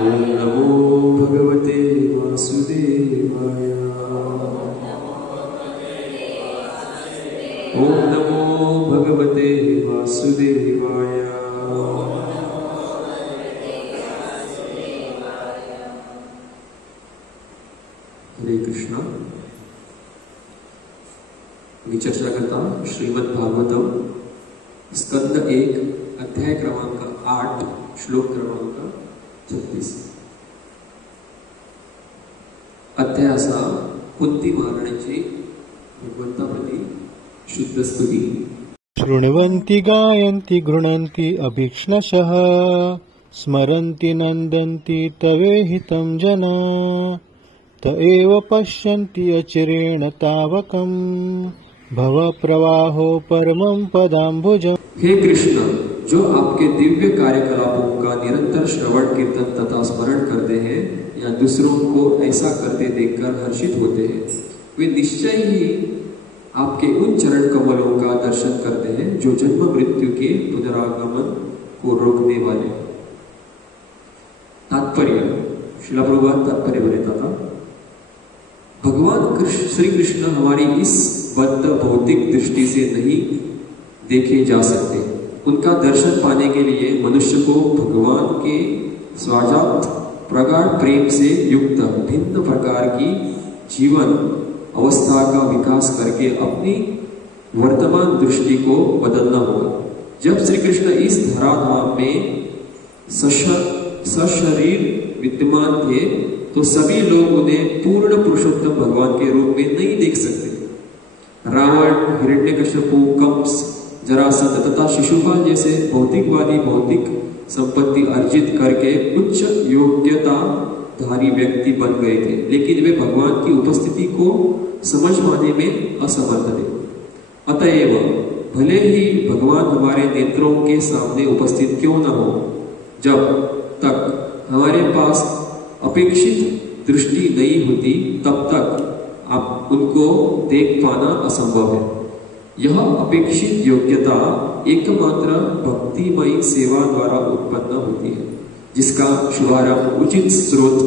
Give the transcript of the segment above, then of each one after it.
ओम नमो भगवते वासुदेवाय। ओम नमो भगवते वासुदेवाय। हरे कृष्णा। मी चर्चा करता श्रीमद् भागवतम स्कंद 1 अध्याय क्रमांक 8 श्लोक क्रमांक 36। अध्याय असा कुंती महाराणांची भगवंताप्रती शुद्ध स्तुती। शृण्वन्ति गायन्ति गृह्णन्ति अभीक्ष्णशः स्मरन्ति नन्दन्ति तवेहितं जना त एव पश्यन्ति अचिरेण तावकम् भव प्रवाहो परमं पदाम्बुजम्। हे कृष्ण, जो आपके दिव्य कार्यकलापों का निरंतर श्रवण कीर्तन तथा स्मरण करते हैं या दूसरों को ऐसा करते देखकर हर्षित होते हैं, वे निश्चय ही आपके उन चरण कमलों का दर्शन करते हैं जो जन्म मृत्यु के पुनरागमन को रोकने वाले। तात्पर्य, श्रील प्रभुपाद तात्पर्य बनेता था, भगवान श्री कृष्ण हमारी इस बद्ध भौतिक दृष्टि से नहीं देखे जा सकते। उनका दर्शन पाने के लिए मनुष्य को भगवान के स्वाजात प्रगाढ़ प्रेम से युक्त भिन्न प्रकार की जीवन अवस्था का विकास करके अपनी वर्तमान दृष्टि को बदलना होगा। जब श्री कृष्ण इस धराधाम में सशरीर विद्यमान थे तो सभी लोग उन्हें पूर्ण पुरुषोत्तम भगवान के रूप में नहीं देख सकते। रावण, हिरण्यकश्यपु, कंस, जरासंध तथा शिशुपाल जैसे भौतिकवादी भौतिक संपत्ति अर्जित करके उच्च योग्यताधारी व्यक्ति बन गए थे, लेकिन वे भगवान की उपस्थिति को समझ पाने में असमर्थ थे। अतएव भले ही भगवान हमारे नेत्रों के सामने उपस्थित क्यों न हो, जब तक हमारे पास अपेक्षित दृष्टि नहीं होती तब तक आप उनको देख पाना असंभव है। यह अपेक्षित योग्यता एकमात्र भक्तिमयी सेवा द्वारा उत्पन्न होती है, जिसका शुभारंभ उचित स्रोत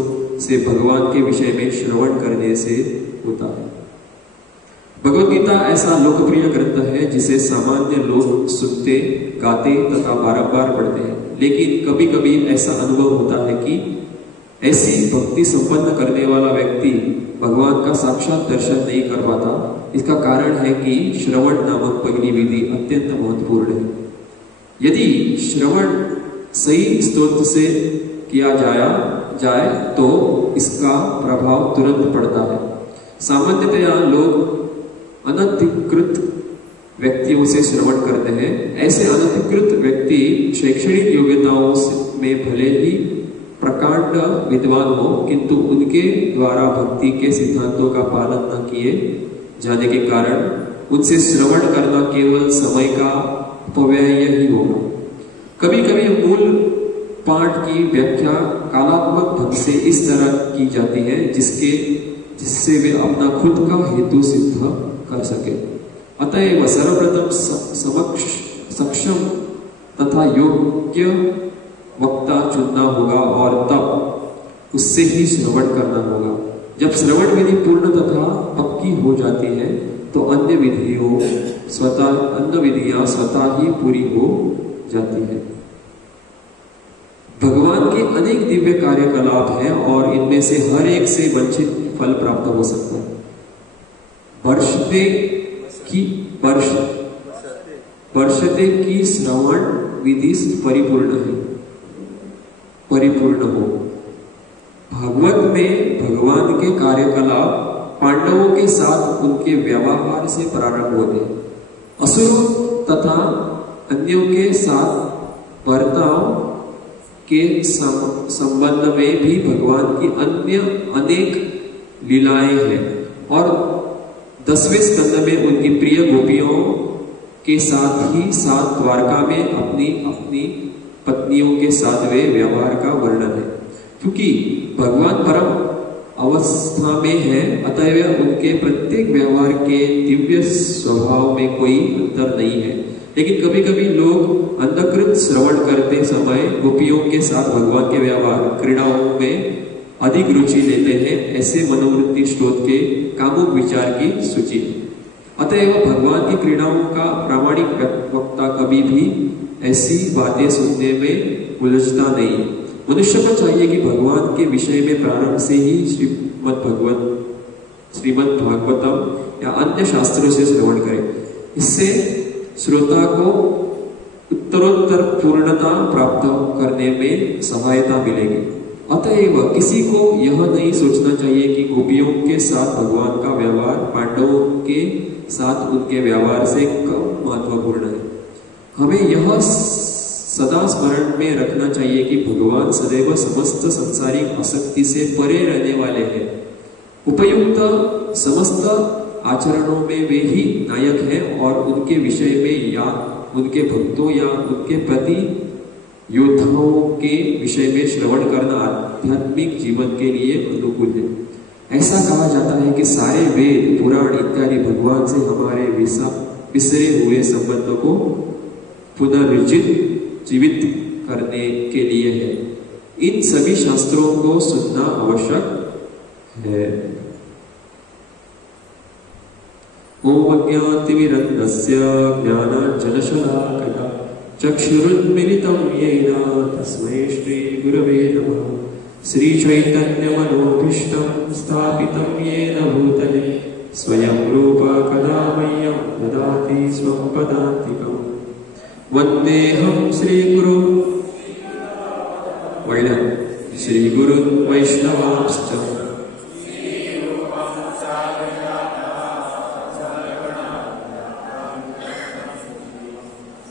से भगवान के विषय में श्रवण करने से होता है। भगवद गीता ऐसा लोकप्रिय ग्रंथ है जिसे सामान्य लोग सुनते, गाते तथा बारंबार पढ़ते हैं, लेकिन कभी कभी ऐसा अनुभव होता है कि ऐसी भक्ति संपन्न करने वाला व्यक्ति भगवान का साक्षात दर्शन नहीं कर पाता। इसका कारण है कि श्रवण नामक पहली विधि अत्यंत महत्वपूर्ण है। यदि श्रवण सही स्तोत्र से किया जाए तो इसका प्रभाव तुरंत पड़ता है। सामान्यतया लोग अनधिकृत व्यक्तियों से श्रवण करते हैं। ऐसे अनधिकृत व्यक्ति शैक्षणिक योग्यताओं में भले ही प्रकांड विद्वान हो, किंतु उनके द्वारा भक्ति के सिद्धांतों का पालन न किए जाने के कारण उनसे श्रवण करना केवल समय का अपव्यय ही होगा। कभी कभी मूल पाठ की व्याख्या कलात्मक ढंग से इस तरह की जाती है जिससे वे अपना खुद का हेतु सिद्ध कर सके। अतएव सर्वप्रथम सक्षम तथा योग्य वक्ता चुनना होगा और तब उससे ही श्रवण करना होगा। जब श्रवण विधि पूर्ण तथा पक्की हो जाती है तो अन्य विधियां स्वतः ही पूरी हो जाती है। भगवान के अनेक दिव्य कार्यकलाप हैं और इनमें से हर एक से वंचित फल प्राप्त हो सकता है। वर्षते की श्रवण विधि परिपूर्ण हो। भागवत में भगवान के कार्यकलाप पांडवों के साथ उनके व्यवहार से प्रारंभ होते हैं। असुरों तथा अन्यों के साथ बर्ताव के संबंध में भी भगवान की अन्य अनेक लीलाएं हैं और 10वें स्कंद में उनकी प्रिय गोपियों के साथ ही साथ द्वारका में अपनी पत्नियों के साथ वे व्यवहार का वर्णन है। क्योंकि भगवान परम अवस्था में है, अतएव उनके प्रत्येक व्यवहार के दिव्य स्वभाव में कोई अंतर नहीं है। लेकिन कभी कभी लोग अंधकृत श्रवण करते समय गोपियों के साथ भगवान के व्यवहार क्रीड़ाओं में अधिक रुचि लेते हैं, ऐसे मनोवृत्ति स्रोत के कामुक विचार की सूची। अतएव भगवान की क्रीड़ाओं का प्रामाणिक वक्ता कभी भी ऐसी बातें सुनने में उलझता नहीं। मनुष्य को चाहिए कि भगवान के विषय में प्रारंभ से ही श्रीमद् भागवतम या अन्य शास्त्रों से श्रवण करे। इससे श्रोता को उत्तरोत्तर पूर्णता प्राप्त करने में सहायता मिलेगी। अतएव किसी को यह नहीं सोचना चाहिए कि गोपियों के साथ भगवान का व्यवहार पांडवों के साथ उनके व्यवहार से कम महत्वपूर्ण है। हमें यह सदा स्मरण में रखना चाहिए कि भगवान सदैव समस्त संसारिक आसक्ति से परे रहने वाले हैं। उपयुक्त समस्त आचरणों में वे ही नायक हैं और उनके विषय में या उनके भक्तों या उनके प्रति योद्धाओं के विषय में श्रवण करना आध्यात्मिक जीवन के लिए अनुकूल है। ऐसा कहा जाता है कि सारे वेद पुराण इत्यादि भगवान से हमारे बिसरे हुए संबंधों को पुनर्जीवित करने के लिए है। इन सभी शास्त्रों को सुनना आवश्यक है। ओम अज्ञानतिमिरन्धस्य ज्ञानाञ्जनशलाकया चक्षुरुन्मीलितं येन तस्मै श्रीगुरवे नमः। श्रीचैतन्यमनोभीष्टं स्थापितं येन भूतले स्वयं रूप कदा मह्यं ददाति स्वं पदान्तिकम्। वन्देऽहं श्रीगुरुं श्रीगुरुन् वैष्णवांश्च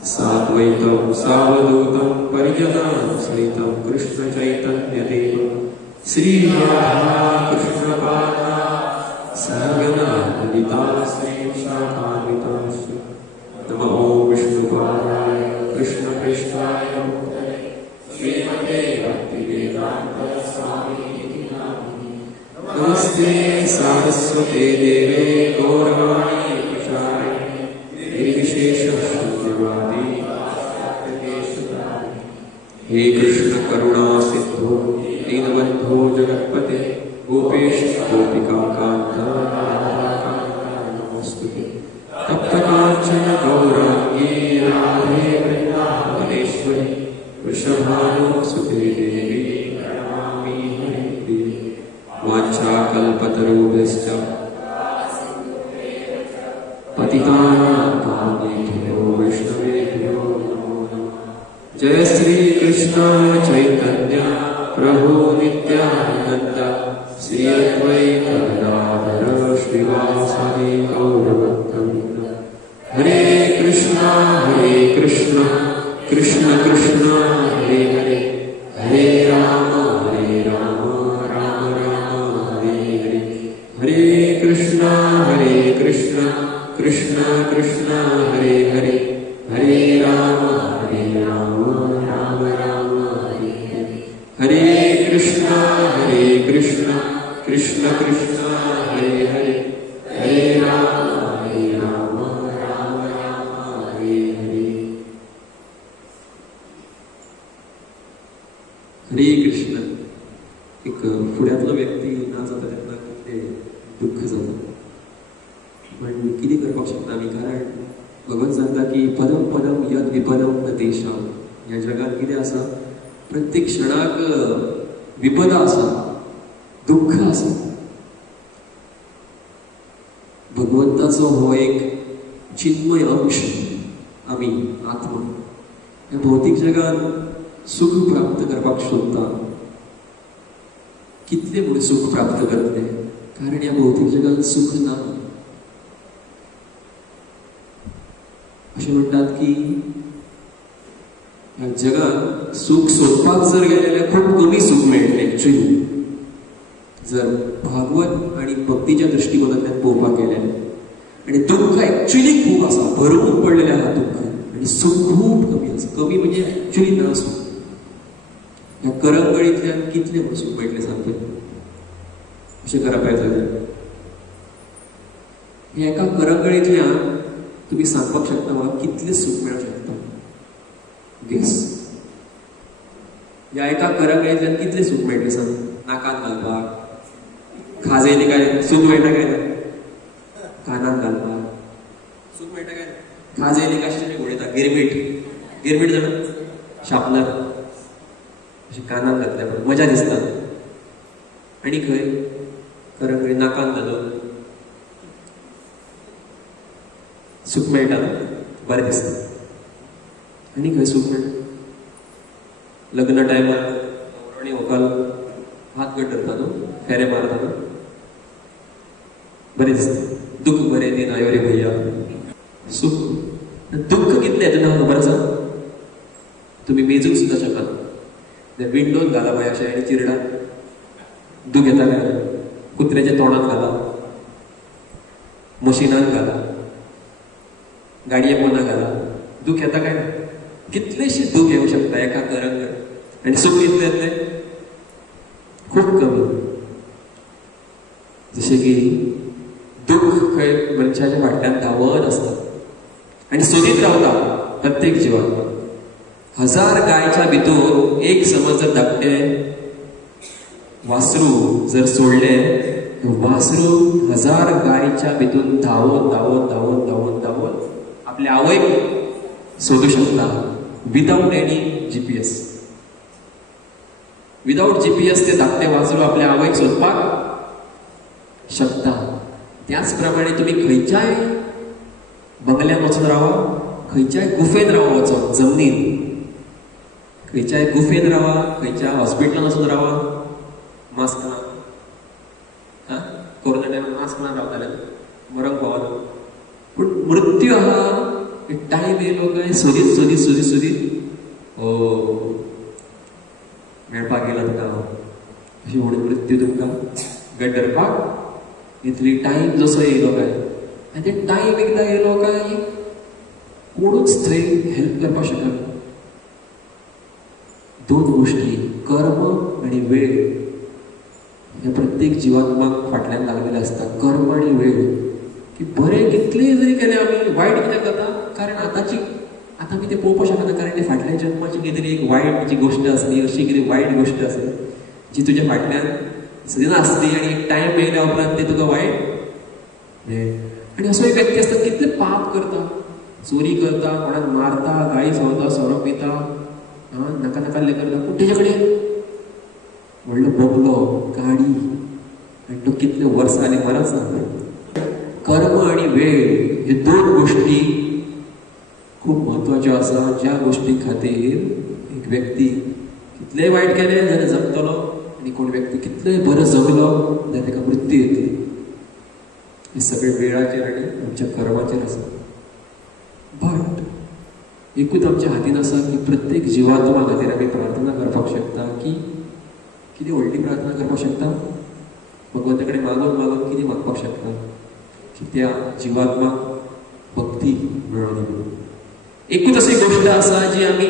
साद्वैतं सावधूतं परिजनां सहितं कृष्ण चैतन्यदेव श्रीराधा कृष्णपादा सहगना ललिता श्रीशाखान्वितांश्च। नमो विष्णुपादाय कृष्णप्रेष्ठाय श्रीमते भक्तिवेदान्त स्वामिनिधि नामिने। नमस्ते सारस्वते देवे गौरवाणी प्रचारिणे निर्विशेष शून्यवादी। हे कृष्ण करुणा सिंधु दीनबंधो जगत्पते गोपेश गोपिका कांत नमोस्तुते। तप्त कांचन गौरांगी राधे वृंदावनेश्वरी वृषभानुसुते देवी प्रणमामि हरिप्रिये। वाञ्छाकल्पतरुभ्यश्च पतितानां पावनेभ्यो वैष्णवेभ्यो नमो नमः। जय श्री कृष्ण चैतन्य प्रभु नित्यानंद श्री अद्वैत गदाधर श्रीवासादि गौरभक्तवृंद। हरे कृष्ण कृष्ण कृष्ण हरे हरे हरे राम राम राम हरे हरे। हरे कृष्ण कृष्ण कृष्ण हरे हरे हरे राम राम राम हरे हरे। हरे कृष्ण कृष्ण कृष्ण हरे हरे हरे राम राम राम हरे हरे। हरे कृष्ण। एक फुड्यातलो व्यक्ती ना जाता तेन्ना कितें दुःख जाता, पण कितें करपाक शकता आमी? कारण भगवान सांगता की पदम पदम यद विपदम न तेषाम। ह्या जगात कितें आसा? प्रत्येक क्षणाक विपदा आसा, दुःख आसा। भगवंताचो हो एक चिन्मय अंश आमी आत्मा ह्या भौतिक जगात सुख प्राप्त करपाक सोदता। कितले म्हूण सुख प्राप्त करतले? कारण ह्या भौतिक जगात सुख ना। अशें म्हणटात की ह्या जगात सुख सोदपाक जर गेले जाल्यार खूब कमी सुख मेळटलें एक्चुअली, जर भागवत आणि भक्तीच्या दृष्टिकोनांतल्यान पळोवपाक गेल्यार। आणि दुःख एक्चुअली खूब आसा, भरवून पडलेलें आसा दुःख, आणि सुख खूब कमी आसा। कमी म्हणजे एक्चुअली ना सुख। ह्या करंगळींतल्यान कितलें म्हूण सुख मेळटलें सांग पळय? अशें करप जाल्यार हे एका करंगळींतल्यान तुम्ही सांगपाक शकता म्हाका कितलें सूख मेळूंक शकता? गेस। ह्या एका करंगळीतल्यान कितले सूख मेळटले सांग. नाकात घालपाक खाजेली काय सूख मेळटा काय ना, कानात घालपाक सूख मेळटा काय ना. खाजेली कशें उडयता गिरमीट, गिरमीट जाणा शार्पनर अशें कानात घातल्या पण मजा दिसता. आनी खंय करंगळी नाकात घालून सूख मेळटा, बरें दिसता. आनी खंय सूख मेळटा. लग्न टायमार आनी व्हंकल हात घट धरता न्हू, फेरे मारता न्हू, बरें दिसता. दुख बरें दिन आयो रे भैया. सुख दुःख कितलें येता ना खबर आसा. तुम्ही मेजूंक सुद्दां शकना. ते विंडोन घाला पळय अशें आनी चिरडा, दूख येता काय ना. कुत्र्याच्या तोंडात घाला, मशिनान घाला, गाडये पोंदा घाला, दूख येता काय ना. कितलेशे दूख येवं शकता एका करंगळ. आनी सूख कितलें येतलें, खूब कमी. जशें की दूख खंय मनशाच्या फाटल्यान धांवत आसता आनी सोदीत रावता प्रत्येक जिवाक. 1000 गायच्या भितर एक समज जर धाकटें वासरू जर सोडलें, वासरू 1000 गायच्या भितर धांवत धांवत धांवत धांवत धांवत आपल्या आवयक सोदूं शकता without any GPS. Without GPS ते धाकटे वासरू आपल्या आवयक सोदपाक शकता. त्याच प्रमाणे तुम्ही खंयच्याय बंगल्यात वचून रावा, खंयच्याय गुफेन रावा, वचून जमनीन खंयच्याय गुफेन रावा, खंयच्या हॉस्पिटलान वचून रावा, मास्क ना. कोरोना टायमार मास्क ना रावताले, मरंक पावना. पूण मृत्यू आहा टायम येयलो काय सोदीत सोदीत सोदीत सोदीत मेळपाक गेला तुका अशें म्हणून मृत्यू तुमकां घट धरपाक इतली टायम जसो येयलो काय. आनी ते टायम एकदां येयलो काय कोणूच थंय हेल्प करपाक शकना. 2 गोष्टी कर्म आनी वेळ हे प्रत्येक जिवात्माक फाटल्यान लागलेले असता. कर्म आनी वेळ की बरें कितलें जरी केलें आमी वायट कित्याक जाता, कारण आतां आमी तें पळोवपाक शकना. कारण ते फाटल्या जन्माची कितें तरी एक वायट जी गोश्ट आसली, अशी कितें वायट गोश्ट आसली जी तुज्या फाटल्यान सदिना आसली आनी एक टायम मेळिल्ल्या उपरांत ते तुका वायट. आनी असो एक व्यक्ती आसता कितले पाप करता, चोरी करता, कोणाक मारता, गाळी सोडता, सोरो पिता, नाका नाकाल्ले करता. पूण तेजे कडेन व्हडलो बंगलो, गाडी आनी तो कितले वर्सां आनी मरच ना. कर्म आनी वेळ हे 2 गोश्टी खूब म्हत्वाच्यो आसा. ज्या गोश्टी खातीर एक व्यक्ती कितलेंय वायट केलें जाल्यार जगतलो आनी कोण व्यक्ती कितलेंय बरो जगलो जाल्यार ताका मृत्यू येतली. हे सगळे वेळाचेर आनी आमच्या कर्माचेर आसा. बट एकूच आमच्या हातीन आसा की प्रत्येक जिवात्मा खातीर आमी प्रार्थना करपाक शकता. की कितें व्हडली प्रार्थना करपाक शकता, भगवंता कडेन मागून मागून कितें मागपाक शकता की त्या जिवात्माक भक्ती मेळोनी म्हणून. एकूच अशी गोश्ट आसा जी आमी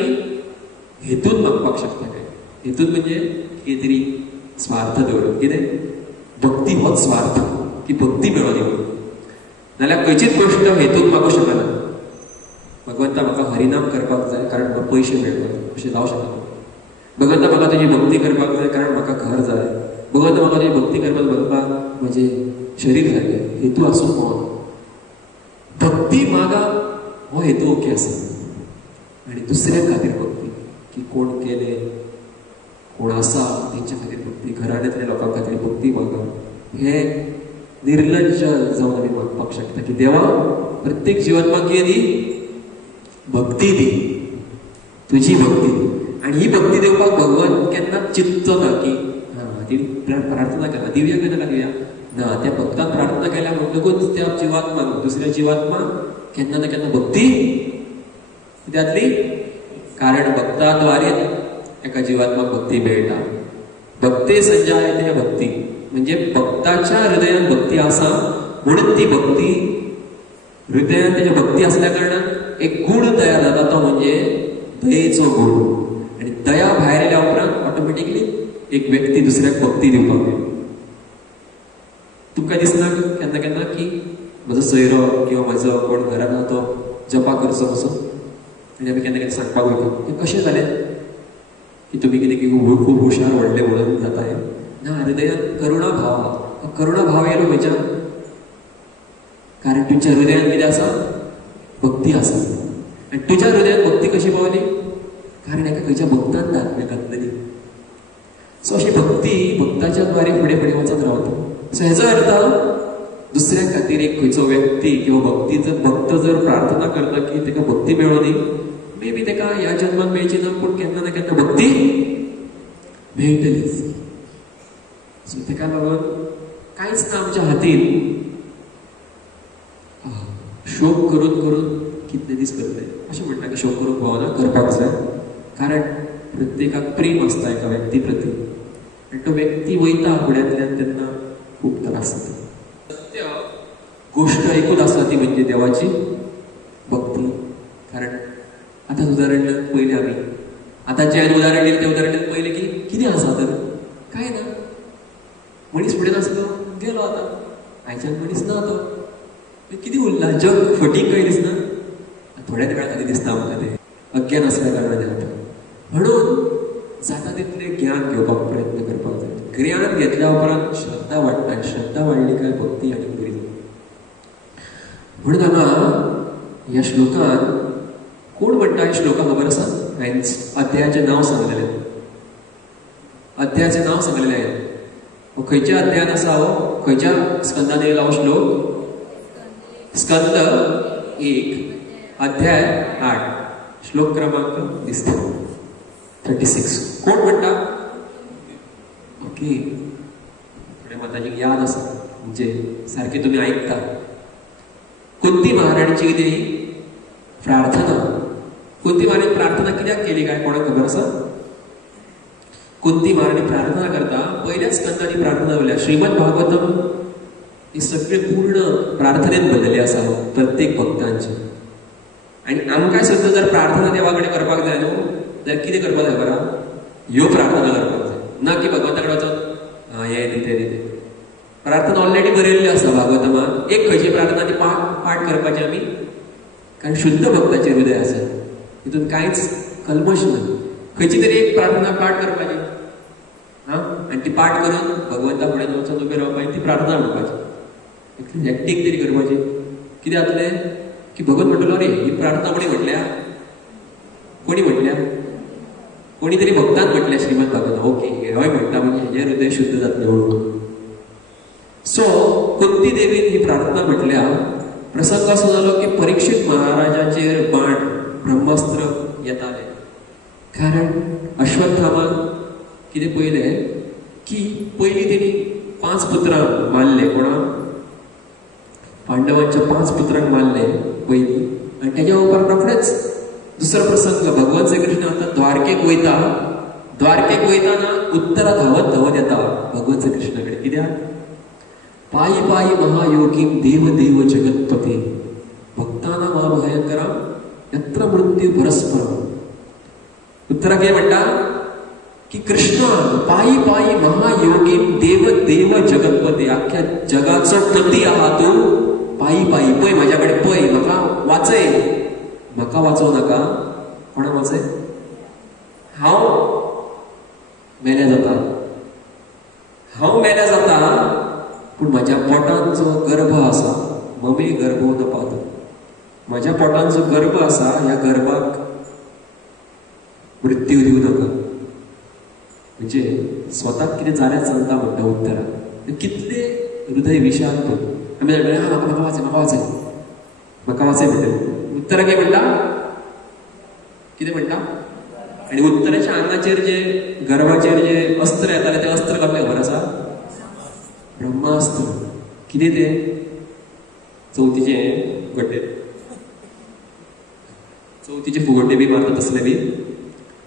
हेतून मागपाक शकता. काय हेतून म्हणजे कितें तरी स्वार्थ दवरून. कितें भक्ती होच स्वार्थ की भक्ती मेळोनी म्हणून. नाल्यार खंयचीच गोश्ट हेतून मागूं शकना. भगवंता म्हाका हरिनाम करपाक जाय कारण म्हाका पयशे मेळपाक, अशें जावं शकना. भगवंता म्हाका तुजी भक्ती करपाक जाय कारण म्हाका घर जाय. भगवंता म्हाका तुजी भक्ती करपाक म्हजें शरीर जाय. हेतू आसूं कोण भक्ती मागा हो हेतू ओके आसा. आनी दुसऱ्या खातीर भक्ती की कोण केले, कोण आसा तेंच्या खातीर भक्ती, घराण्यांतल्या लोकां खातीर भक्ती मागा. हे निर्लज्ज जावन आमी मागपाक शकता की देवा प्रत्येक जिवात्माक कितें दी, भक्ती दी, तुजी भक्ती दी. आनी ही भक्ती दिवपाक भगवान केन्ना चिंतचो ना की तिणी प्रार्थना केला दिव्या काय नाका दिव्या ना. त्या भक्तान प्रार्थना केल्या म्हणटकूच त्या जिवात्माक दुसऱ्या जिवात्माक केन्ना ना केन्ना भक्ती कित्यातली, कारण भक्ताद्वारे एका जिवात्माक भक्ती मेळटा. भक्ती संजायते भक्ती म्हणजे भक्ताच्या हृदयात भक्ती आसा म्हणून ती भक्ती हृदयात त्याच्या भक्ती असल्या कारणान एक गुण तयार जाता. तो म्हणजे दयेचो गुण. आणि दया भायर येयल्या उपरांत ऑटोमॅटिकली एक व्यक्ती दुसऱ्याक भक्ती दिवपाक मेळटा. तुमकां दिसना केन्ना केन्ना की म्हजो सोयरो किंवा म्हजो कोण घरांत आसा तो जपा करचो कसो आनी आमी केन्ना केन्ना सांगपाक वयता हें कशें जालें, की तुम्ही किती खूप हुशार व्हडले म्हणून जाताय ना. हृदयात करुणा भाव, करुणा भाव येलो खंयच्या, कारण तुमच्या हृदयात कितें आसा, भक्ती आसा. आणि तुझ्या हृदयात भक्ती कशी पावली, कारण एका खंयच्या भक्तान दाखल्या घातलेली. सो अशी भक्ती भक्ताच्या द्वारे फुडें फुडें वचत रावता. सो हेजो अर्थ दुसऱ्या खातीर एक खंयचो व्यक्ती किंवा भक्त जर प्रार्थना करता की ताका भक्ती मेळोनी, मे बी ताका ह्या जन्मात मेळची ना, पूण केन्ना ना केन्ना भक्ती मेळटलीच. सो ताका लागून कांयच ना आमच्या हातीन, शोक करून करून कितले दीस करतले अशें म्हणटा की शोक करूंक पावना, करपाक जाय. कारण प्रत्येकाक प्रेम आसता एका व्यक्ती प्रती, आनी तो व्यक्ती वयता फुड्यांतल्यान तेन्ना खूब त्रास जाता. सत्य गोष्ट एकूच आसा ती म्हणजे देवाची भक्ती. कारण आतां उदाहरण पयलें आमी, आतां जें उदाहरण दिलें तें उदाहरण पयलें की कितें आसा तर कांय ना, मनीस फुडें नासलो, गेलो. आतां आयच्यान मनीस ना तो, कितें उरला, जग फटीक कही दिसना. थोड्याच वेळा खातीर दिसता आमकां तें अज्ञान असल्या कारणान जाता. म्हणून जाता तितले ज्ञान घेवपाक प्रयत्न करपाक जाय. ज्ञान घेतल्या उपरांत श्रद्धा वाडटा, श्रद्धा वाडली काय भक्ती आनी बरी जाता. म्हणून हांगा ह्या श्लोकान कोण म्हणटा, ह्या श्लोकाक खबर आसा, हांवें अध्यायाचें नांव सांगलेलें, अध्यायाचें नांव सांगलेलें हांवें. हो खंयच्या अध्यायान आसा, हो खंयच्या स्कंदान येयला हो श्लोक, स्कंद 1 अध्याय 8 श्लोक क्रमांक दिसता 36. कोण म्हणटा, ओके, थोड्या माताजीक याद आसा, म्हणजे सारखे तुम्ही ऐकता. कुंती महाराणीची कितें प्रार्थना, कुंती महाराणी प्रार्थना कित्याक केली काय कोणाक खबर आसा? कुंती महाराणी प्रार्थना करता पयल्याच स्कंदानी प्रार्थना उरल्या. श्रीमद भागवतम ही सगळे पूर्ण प्रार्थनेत भरलेली आसा प्रत्येक भक्तांची. आणि आमकां सुद्दां जर प्रार्थना देवा कडेन करपाक जाय न्हू, जाल्यार कितें करपाक जाय बरा, ह्यो प्रार्थना करपाक जाय. ना की भगवंता कडेन वचून हें दी तें दी. प्रार्थना ऑलरेडी बरयल्ली आसा भागवतमान. एक खंयची प्रार्थना ती पाठ करपाची आमी, कारण शुद्ध भक्ताचें हृदय आसा, तितून कांयच कल्मश ना. खंयची तरी एक प्रार्थना पाठ करपाची, आनी ती पाठ करून भगवंता फुडें वचून उबें रावपाची, ती प्रार्थना म्हणपाची, एक्टींग तरी करपाची. कितें जातलें की भगवंत म्हणटलो, अरे ही प्रार्थना कोणी म्हटल्या, कोणी म्हटल्या, कोणी तरी भक्तान म्हटल्या श्रीमद भागवत. ओके, हय म्हणटा म्हणजे हेजें हृदय शुद्ध जातलें हळू. सो कुंती देवीन ही प्रार्थना म्हटल्या. प्रसंग असो जालो की परीक्षित महाराजाचेर बाण ब्रह्मास्त्र येताले. कारण अश्वत्थामान कितें पयलें की पयलीं तेणी 5 पुत्रांक मारले. कोणाक? पांडवांच्या 5 पुत्रांक मारले पयलीं. आनी तेज्या उपरांत रोखडेच दुसरो प्रसंग, भगवान श्री कृष्ण आता द्वारकेक वयता. द्वारकेक वयताना उत्तरा धांवत धांवत येता भगवान श्री कृष्णा कडेन. कित्याक? पायी पायी महायोगीम देव देव जगत्पते भक्ताना महाभयंकरा यत्र मृत्यू परस्परम. उत्तरा कितें म्हणटा की कृष्ण पायी पायी महायोगीम देव देव जगत्पते, आख्या जगाचो पती आहा तूं, पायी पायी पळय म्हाज्या कडेन पळय, म्हाका वाचय. म्हाका वाचोव नाका, कोणा वाचय? हांव मेल्या जाता, हांव मेल्या जाता, पूण म्हाज्या पोटान जो गर्भ आसा, ममे गर्भो न पात, म्हाज्या पोटान जो गर्भ आसा ह्या गर्भाक मृत्यू दिवं नाका. म्हणजे स्वताक कितें जाल्यार चलता म्हणटा उत्तरा. कितले हृदय विशाल पळय. आमी म्हाका वाचय, म्हाका वाचय, म्हाका वाचय म्हणटा. उत्तरा कितें म्हणटा, कितें म्हणटा? आनी उत्तराच्या आंगाचेर जे गर्भाचेर जे अस्त्र येताले ते अस्त्र कसले खबर आसा? ब्रह्मास्त्र. कितें तें? चवथीचे फुगड्डे, चवथीचे फुगड्डे बी मारता तसले बी.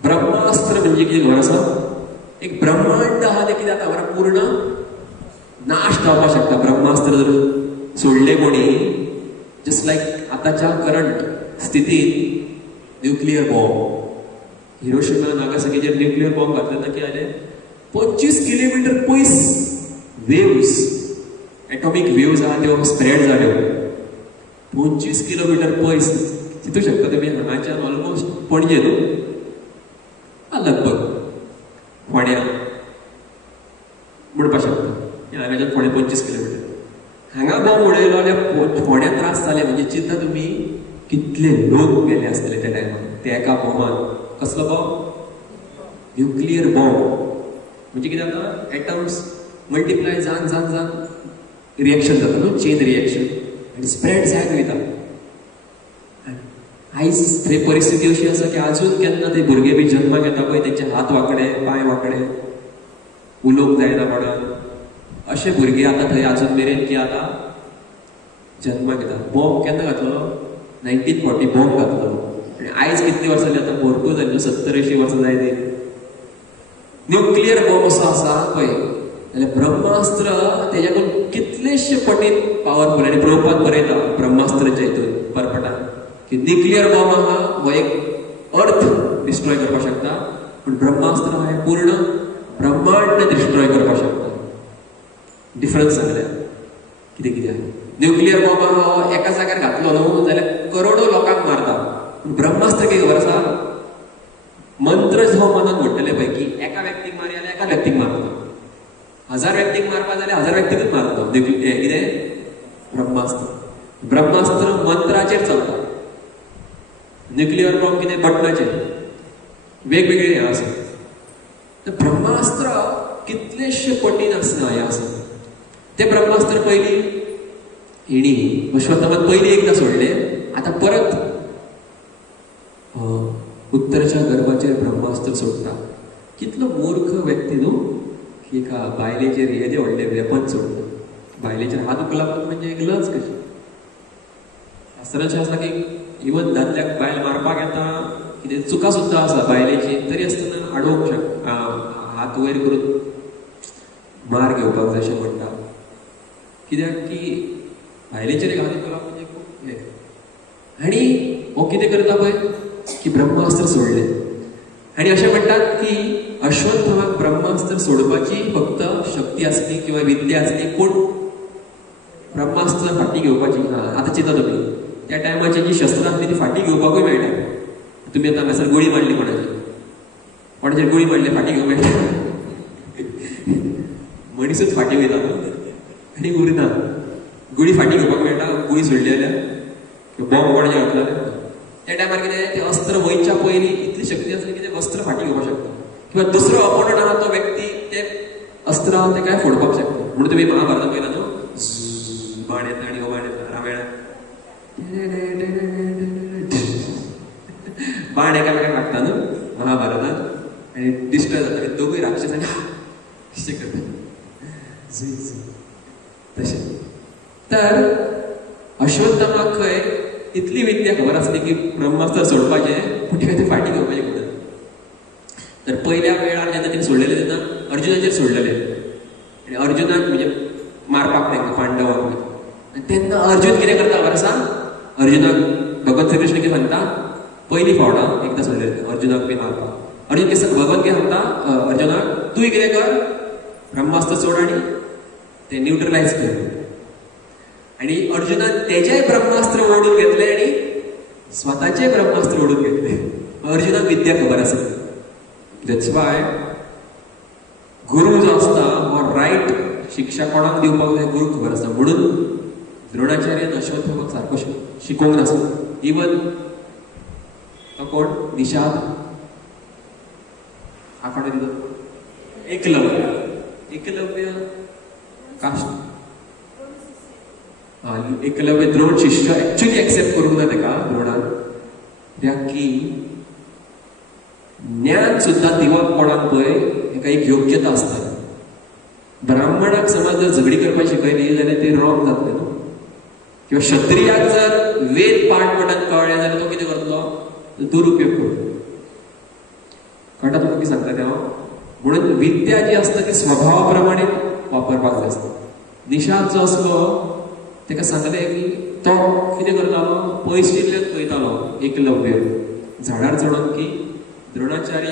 ब्रह्मास्त्र म्हणजे कितें खबर आसा? एक ब्रह्मांड आहा ते कितें जाता बरा पूर्ण नाश जावपाक शकता ब्रह्मास्त्र जर सोडले कोणी. जस्ट लायक आतांच्या करंट स्थितीत न्यूक्लियर बॉम्ब, हिरोशिमा नागासाकीचेर न्यूक्लियर बॉम्ब घातले की जालें 25 किलोमीटर पयस वेव्स, एटॉमिक वेव्स आहा त्यो स्प्रेड जाल्यो 25 किलोमीटर पयस. चिंतूं शकता तुमी हांगाच्यान ऑलमोस्ट पणजे न्हू लगभग हांगाच्यान फोंड्या 25 किलोमिटर हांगा बॉम्ब उडयलो जाल्यार फोंड्या त्रास जाले म्हणजे चिंता तुमी कितले लोक गेले आसतले त्या टायमार ते एका बॉम्बान कसलो बॉम्ब न्यूक्लियर बॉम्ब म्हणजे कितें जाता एटम्स मल्टिप्लाय जावन जावन जावन रिएक्शन जाता न्हू चेन रिएक्शन आनी स्प्रेड जायत वयता आयज थंय परिस्थिती अशी आसा की अजून केन्ना ते भुरगे बी जन्माक येता पळय तेंचे हात वांकडे पांय वांकडे उलोवंक जायना म्हणून अशे भुरगे आतां थंय अजून मेरेन की आतां जन्माक येता बॉम्ब केन्ना घातलो 1940 बॉम्ब घातलो आनी आयज कितलीं वर्सां जाली आतां भरपूर जाली 70-80 वर्सां जाय ती न्यूक्लियर बॉम्ब असो आसा पळय जाल्यार ब्रह्मास्त्र तेज्याकून कितलेशे पटीन पावरफुल आनी प्रभुपाद बरयता ब्रह्मास्त्राच्या हितून परपटान की न्यूक्लियर बॉम्ब आहा हो एक अर्थ डिस्ट्रॉय करपाक शकता पण ब्रह्मास्त्र हे पूर्ण ब्रह्मांड डिस्ट्रॉय करपाक शकता डिफरन्स सांगल्या कितें कितें आहा न्यूक्लियर बॉम्ब आहा हो एका जाग्यार घातलो न्हू जाल्यार करोडो लोकांक मारता ब्रह्मास्त्र कितें खबर आसा मंत्र जो मनात म्हणटले पळय की एका व्यक्तीक मारी जाल्यार एका व्यक्तीक मारता 1000 व्यक्तीक मारपा जाल्यार 1000 व्यक्तीकूच मारता कितें ब्रह्मास्त्र ब्रह्मास्त्र मंत्राचेर चलता न्यूक्लियर बॉम्ब कितें बटनाचेर वेगवेगळे हे आसा तर ब्रह्मास्त्र कितलेशे पटीन आसना हे आसा ते ब्रह्मास्त्र पयलीं हिणी अश्वत्थामान पयलीं एकदां सोडले आतां परत उत्तराच्या गर्भाचेर ब्रह्मास्त्र सोडटा कितलो मूर्ख व्यक्ती न्हू की एका बायलेचेर येदे व्हडले वेपन सोडटा बायलेचेर हात उखलाप म्हणजे एक लज कशी शास्त्राचें आसा की इवन दादल्याक बायल मारपाक येता कितें चुका सुद्दां आसा बायलेची तरी आसतना आडोवंक शकता हात वयर करून मार घेवपाक जाय अशें म्हणटा कित्याक की बायलेचेर एक हात उखलाप म्हणजे खूब हें आनी हो कितें करता पळय की ब्रह्मास्त्र सोडले आनी अशें म्हणटात की अश्वत्थामाक ब्रह्मास्त्र सोडपाची फक्त शक्ती आसली किंवा विद्या आसली पूण ब्रह्मास्त्र फाटी घेवपाची आतां चिंता तुमी त्या टायमाची जी शस्त्रां आसली ती फाटी घेवपाकूय मेळटा तुमी आतां हांगासर गोळी मारली कोणाचेर गोळी मारली फाटी घेवंक मेळटा मनीसूच फाटी वयता आनी उरना गोळी फाटी घेवपाक मेळटा गोळी सोडली जाल्यार किंवा बॉम्ब कोणाचेर घातलो त्या टायमार कितें तें अस्त्र वयच्या पयलीं इतली शक्ती आसली की तें अस्त्र फाटी घेवपाक शकता किंवा दुसरो अपोनंट आहा तो व्यक्ती ते अस्त्र आहा तें काय फोडपाक शकता म्हणून तुमी महाभारतांत पळयला न्हू बाण येता आनी हो बाण येता रामायणान बाण एकामेकाक लागता न्हू महाभारतांत आनी डिस्ट्रॉय जाता आनी दोगूय राक्षस आनी अशें करता तशें तर अश्वत्थामाक खंय इतली विद्या खबर आसली की ब्रह्मास्त्र सोडपाचें पूण तेका तें फाटी घेवपाचें म्हणून तर पयल्या वेळार जेन्ना तिणें सोडलेलें तेन्ना अर्जुनाचेर सोडलेलें आनी अर्जुनाक म्हणजे मारपाक तेंकां पांडवांक आनी तेन्ना अर्जुन कितें करता खबर आसा अर्जुनाक भगवान श्री कृष्ण कितें सांगता पयलीं फावटां एकदां सोडलेलें अर्जुनाक बी मारपाक अर्जुन भगवान कितें सांगता अर्जुनाक तूं कितें कर ब्रह्मास्त्र सोड आनी तें न्यूट्रलायज कर आनी अर्जुनान तेजेय ब्रह्मास्त्र ओडून घेतले आनी स्वताचे ब्रह्मास्त्र ओडून घेतले अर्जुनाक विद्या खबर आसा दॅट्स वाय गुरू जो आसता हो रायट शिक्षा कोणाक दिवपाक जाय गुरू खबर आसा म्हणून द्रोणाचार्यान अश्वत्थामाक सारको शिकोवंक नासलो इवन तो कोण निषाद आंकडो दिलो एकलव्य कास्ट एकलव्य द्रोण शिष्य एक्चुअली एक्सेप्ट करूंक ना तेका द्रोणान कित्याक की ज्ञान सुद्दां दिवप कोणाक पळय हेका एक योग्यता आसता ब्राह्मणाक समज जर झगडी करपाक शिकयली जाल्यार ते रॉंग जातलें न्हू किंवा क्षत्रियाक जर वेद पाठ म्हणून कळ्ळें जाल्यार तो कितें करतलो दुरुपयोग करतलो कळटा तुका कितें सांगता तें हांव म्हणून विद्या जी आसता ती स्वभावा प्रमाणे वापरपाक जाय आसता निषाद जो आसलो तेका सांगलें की तो कितें करतालो पयसुल्ल्यान पळयतालो एकलव्य झाडार चडोन की द्रोणाचार्य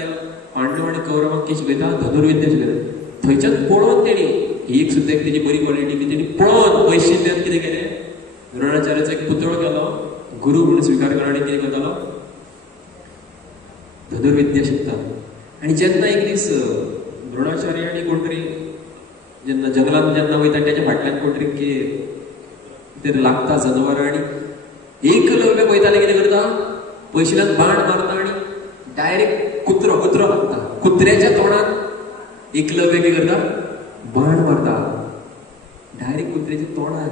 पांडव आनी कौरवांक कितें शिकयता धनुर्विद्या शिकयता थंयच्यान पळोवन तेणी ही एक सुद्दां तेजी बरी क्वॉलिटी की तेणी पळोवन पयसुल्ल्यान कितें केलें द्रोणाचार्याचो एक पुतळो केलो गुरू म्हणून स्विकार केलो आनी कितें करतालो धनुर्विद्या शिकता आनी जेन्ना एक दीस द्रोणाचार्य आनी कोण तरी जेन्ना जंगलात जेन्ना वयता त्याच्या फाटल्यान कोण तरी लागता जनावर आणि एकलव्य वयताले कितें करता पयशेल्यान बाण मारता आणि डायरेक्ट कुत्रो लागता कुत्र्याच्या तोंडात एकलव्य कितें करता बाण मारता डायरेक्ट कुत्र्याच्या तोंडार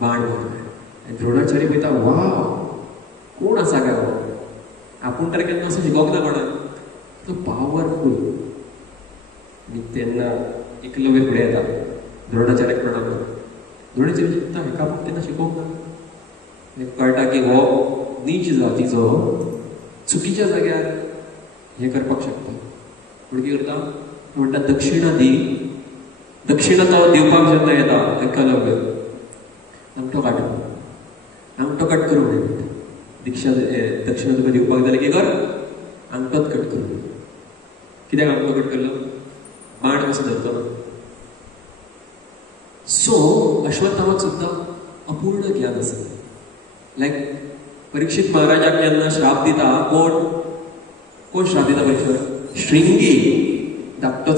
बाण मारता आनी द्रोणाचार्य पळयता वाव कोण आसा काय हो आपूण तर केन्ना असो शिकोवंक ना कोणाक तो पावरफुल आनी तेन्ना एकलव्य फुडें येता द्रोणाचार्याक प्रणाम करता द्रोणाचार्य चिंतता हेका आपूण तेन्ना शिकोवंक ना कळटा की हो नीच जातीचो चुकीच्या जाग्यार हे करपाक शकता पूण कितें करता म्हणटा दक्षिणा दी दक्षिणा तो दिवपाक जेन्ना येता एकलव्य आमटो काड आमटो कट करूं म्हणटा दक्षिणा तुका दिवपाक जाल्यार कितें कर आमटोच कट करूं कित्याक आमटो कट केल्लो बाण कसो धरतलो सो अश्वत्थामाक सुद्दां अपूर्ण ज्ञान आसा लायक परीक्षित महाराजाक जेन्ना श्राप दिता कोण श्राप दिता परीक्षित श्रिंगी धाकटो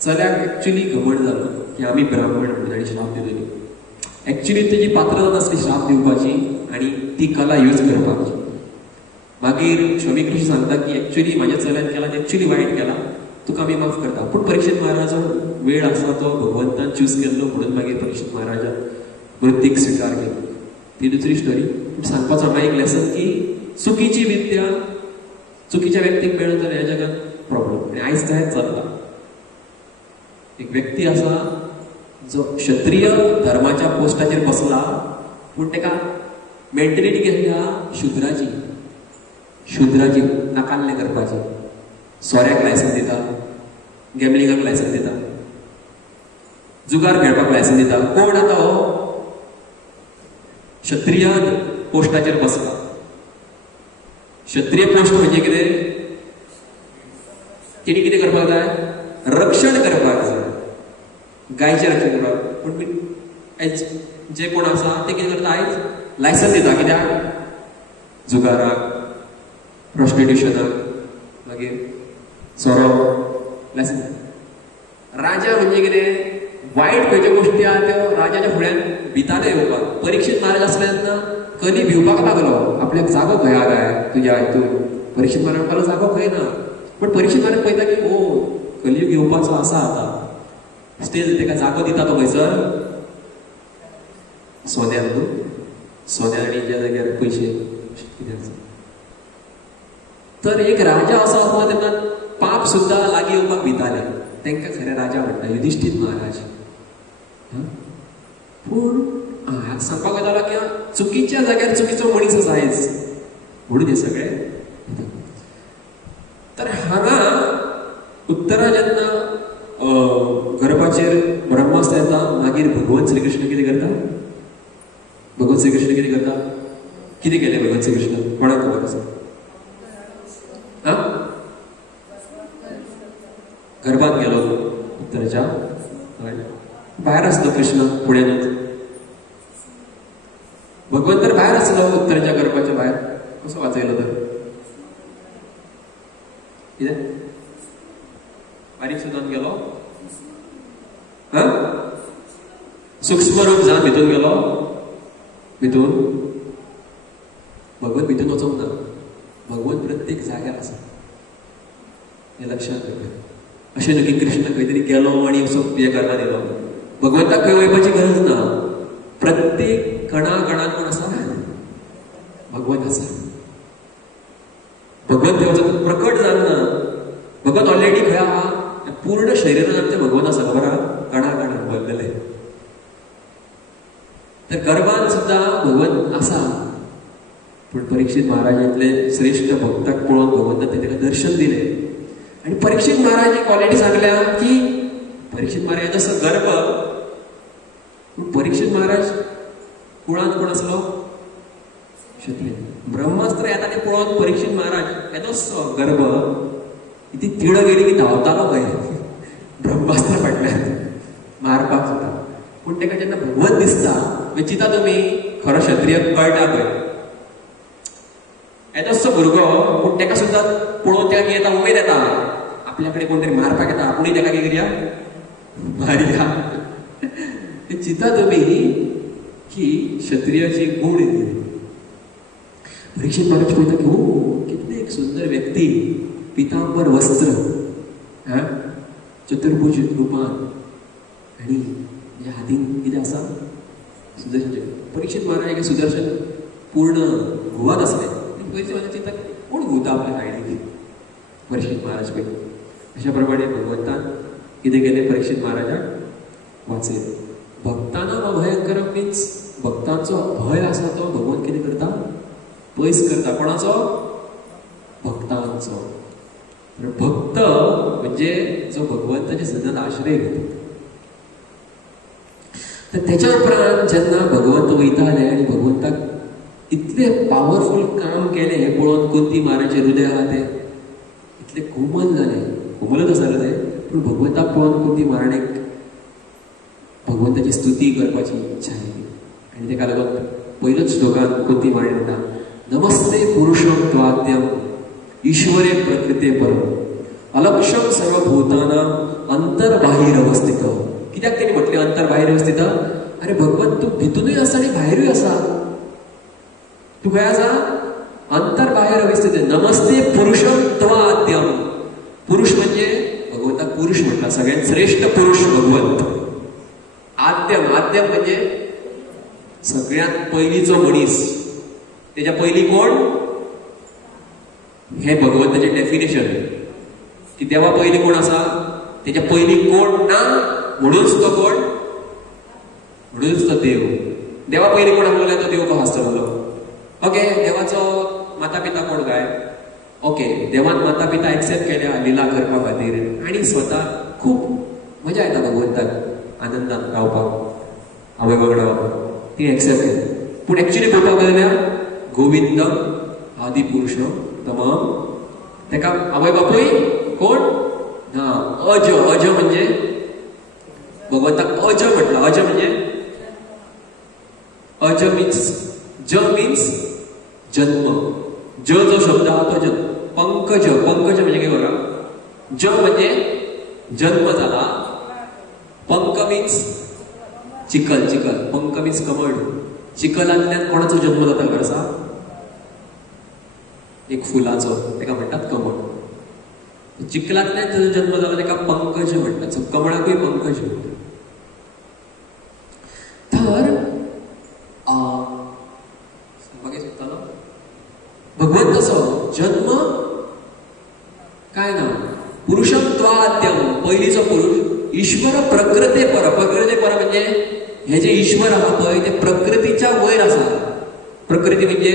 चल्याक एक्चुअली घमंड जालो की आमी ब्राह्मण म्हणून आनी श्राप दिलोली एक्चुअली तेजी पात्रता नासली श्राप दिवपाची आणि ती कला यूज करपाची मागीर शमी ऋषी सांगता की एक्चुअली म्हाज्या चल्यान केला एक्चुअली वायट केला तुका आमी माफ करता पूण परीक्षित महाराजो वेळ आसा तो भगवंतान चूज केल्लो म्हणून मागीर परीक्षित महाराजान वृत्तीक स्विकार केलो ती दुसरी स्टोरी पूण सांगपाचो हांगा एक लेसन की चुकीची विद्या चुकीच्या व्यक्तीक मेळत जाल्यार ह्या जगात प्रॉब्लेम आनी आयज कांयच चलता एक व्यक्ती आसा जो क्षत्रिय धर्माच्या पोस्टाचेर बसला पूण तेका मेंटेलिटी केल्ली आहा शुद्राची नाकाल्ले करपाची सोऱ्याक लायसन दिता गॅमलिंगाक लायसन दिता जुगार खेळपाक लायसन दिता कोण आतां हो क्षत्रिय पोस्टाचेर बसला क्षत्रिय पोस्ट म्हणजे कितें तेणी कितें करपाक जाय रक्षण करपाक जाय गायचें रक्षण करपाक पूण आयज जे कोण आसा ते कितें करता आयज लायसन दिता कित्याक जुगाराक प्रॉस्टिट्युशनाक मागीर सोरो लायसन राजा म्हणजे कितें वायट खंयच्यो गोश्टी आहा त्यो राजाच्या फुड्यान भिताले येवपाक परीक्षित महाराज आसले तेन्ना कली भिवपाक लागलो आपल्याक जागो खंय आहा काय तुज्या हितून परीक्षित महाराज म्हणपाक जागो खंय ना पण परीक्षित महाराज पळयता की ओ कलियूग येवपाचो आसा आतां स्टेज तेका जागो दिता तो खंयसर सोन्यान न्हू सोन्यान आनी ज्या जाग्यार पयशे कितें आसा तर एक राजा असो आसलो तेन्ना पाप सुद्दां लागीं येवपाक भिताले तांकां खरें राजा म्हणटा युधिष्ठीर महाराज पूण सांगपाक येतालो की चुकीच्या जाग्यार चुकीचो मनीस आसा आयज म्हणून हे सगळे तर हांगा उत्तरा जेन्ना गर्भाचेर ब्रह्मास्त्र येता मागीर भगवान श्री कृष्ण कितें करता भगवान श्री कृष्ण कितें करता कितें केलें भगवान श्री कृष्ण कोणाक खबर आसा गर्भात गेलो उत्तराच्या भायर आसलो कृष्ण फुड्यानूच भगवंत तर भायर आसलो उत्तराच्या गर्भाच्या भायर कसो वाचयलो तर कितें बारीक सुद्दां गेलो सूक्ष्म रूप जावन भितून गेलो भितून भगवंत भितून वचोंक ना भगवंत प्रत्येक जाग्यार आसा हे लक्षात घेवया अशें न्हू की कृष्ण खंय तरी गेलो आनी असो हे करना दिलो भगवंताक खंय वयपाची गरज ना प्रत्येक कणा कणान कोण आसा भगवंत आसा भगवंत थंय वचून प्रकट जावना भगवंत ऑलरेडी खंय आहा पूर्ण शरिरान आमच्या भगवंत आसा खबर आहा कणा कणान भरलेले तर गर्भान सुद्दां भगवंत आसा पूण परीक्षित महाराजांतले श्रेष्ठ भक्ताक पळोवन भगवंतान ताका दर्शन दिलें आणि परीक्षित महाराज क्वालिटी सांगल्या की परीक्षित महाराज जसं गर्भ परीक्षित महाराज कुळान कोण असलो क्षत्रिय ब्रह्मास्त्र येता ते पळोवन परीक्षित महाराज येतोच गर्भ ती तिड गेली की धांवतालो खंय ब्रह्मास्त्र फाटल्यान मारपाक सुद्दां पूण ताका जेन्ना भगवंत दिसता चिंता तुमी खरो क्षत्रिय कळटा पळय येतोच भुरगो पूण ताका सुद्दां पळोवन ताका येता उमेद येता आपल्याकडे कोणतरी मारपाक येता आपुणूय ताका कितें करया मारया. चिंता तुमी की क्षत्रियाची गूण कितें. परीक्षित महाराज पळयता की हो कितले एक सुंदर व्यक्ती, पितांबर वस्त्र, चतुर्भुज रूपान आणि त्याच्या हातीन कितें आसा सुदर्शन. परीक्षित महाराज एक सुदर्शन पूर्ण घुवत असले. परीक्षित महाराज चिंता कोण घुवता आपल्या कायडीक. परीक्षित महाराज पळय अशा प्रमाणे भगवंतान कितें केलें परीक्षित महाराजाक वाचयलें. भक्तांना भयंकर मीन्स भक्तांचो भय आसा तो भगवंत कितें करता पयस करता. कोणाचो भक्तांचो. भक्त म्हणजे जो भगवंताचे सतत आश्रय घेता. तर त्याच्या उपरांत जेन्ना भगवंत वयताले आनी भगवंताक इतले पावरफुल काम केले हे पळोवन कुंती महाराजाचे हृदय आहा ते इतले कोमल जाले. कोमलच आसले ते पूण भगवंताक पळोवन कुंती महाराणेक भगवंताची स्तुती करपाची इच्छा आयली. आनी ताका लागून पयलोच श्लोकान कुंती महाराणी म्हणटा नमस्ते पुरुषं त्वाद्यम ईश्वरे प्रकृते परम अलक्षम सर्वभूतानां अंतर्बाहिर अवस्थित. कित्याक तेणी म्हटलें अंतर्बाहिर अवस्थित. अरे भगवंत तू भितूनय आसा आनी भायरूय आसा. तू खंय आसा अंतर्बाहिर अवस्थित. नमस्ते पुरुषं त्वाद्यम. पुरुष म्हणजे भगवंताक पुरुष म्हटला. सगळ्यात श्रेष्ठ पुरुष भगवंत. आद्यम आद्यम म्हणजे सगळ्यात पयलीचो मनीस. त्याच्या पयली कोण हे भगवंताचे डेफिनेशन की देवा पयली कोण आसा त्याच्या पयली कोण ना म्हणूनच तो कोण म्हणूनच तो देव. देवा पयली कोण आसलो तो देव कसो आसतलो. ओके देवाचो माता पिता कोण काय. ओके देवान माता पिता एक्सेप्ट केल्या लिला करपा खातीर आनी स्वता खूप मजा येता भगवंताक आनंदान रावपाक आवय वांगडा ती एक्सेप्ट केली. पूण एक्चुअली पळोवपाक गेल्यार गोविंद आदि पुरुष तमाम तेका आवय बापूय कोण ना. अज अज म्हणजे भगवंताक अज म्हटलं. अज म्हणजे अज मीन्स ज मीन्स जन्म. ज जो शब्द हा तो जन्म. पंकज पंकज म्हणजे काय बघा. ज म्हणजे जन्म झाला. पंक मीन्स चिखल चिखल. पंक मीन्स कमळ. चिखलांतल्यान कोणाचो जन्म जाता खबर आसा एक फुलाचो तेका म्हणटात कमळ. चिखलांतल्यान ताचो जन्म जालो तेका पंकज म्हणटात. कमळाकूय पंकज म्हणटात. तर भगवंताचो जन्म काय ना पुरुषं त्वाद्यम पयलीचो पुरुष. ईश्वर प्रकृते पर. प्रकृते पर म्हणजे हे जे ईश्वर आहा पळय ते प्रकृतीच्या वयर आसा. प्रकृती म्हणजे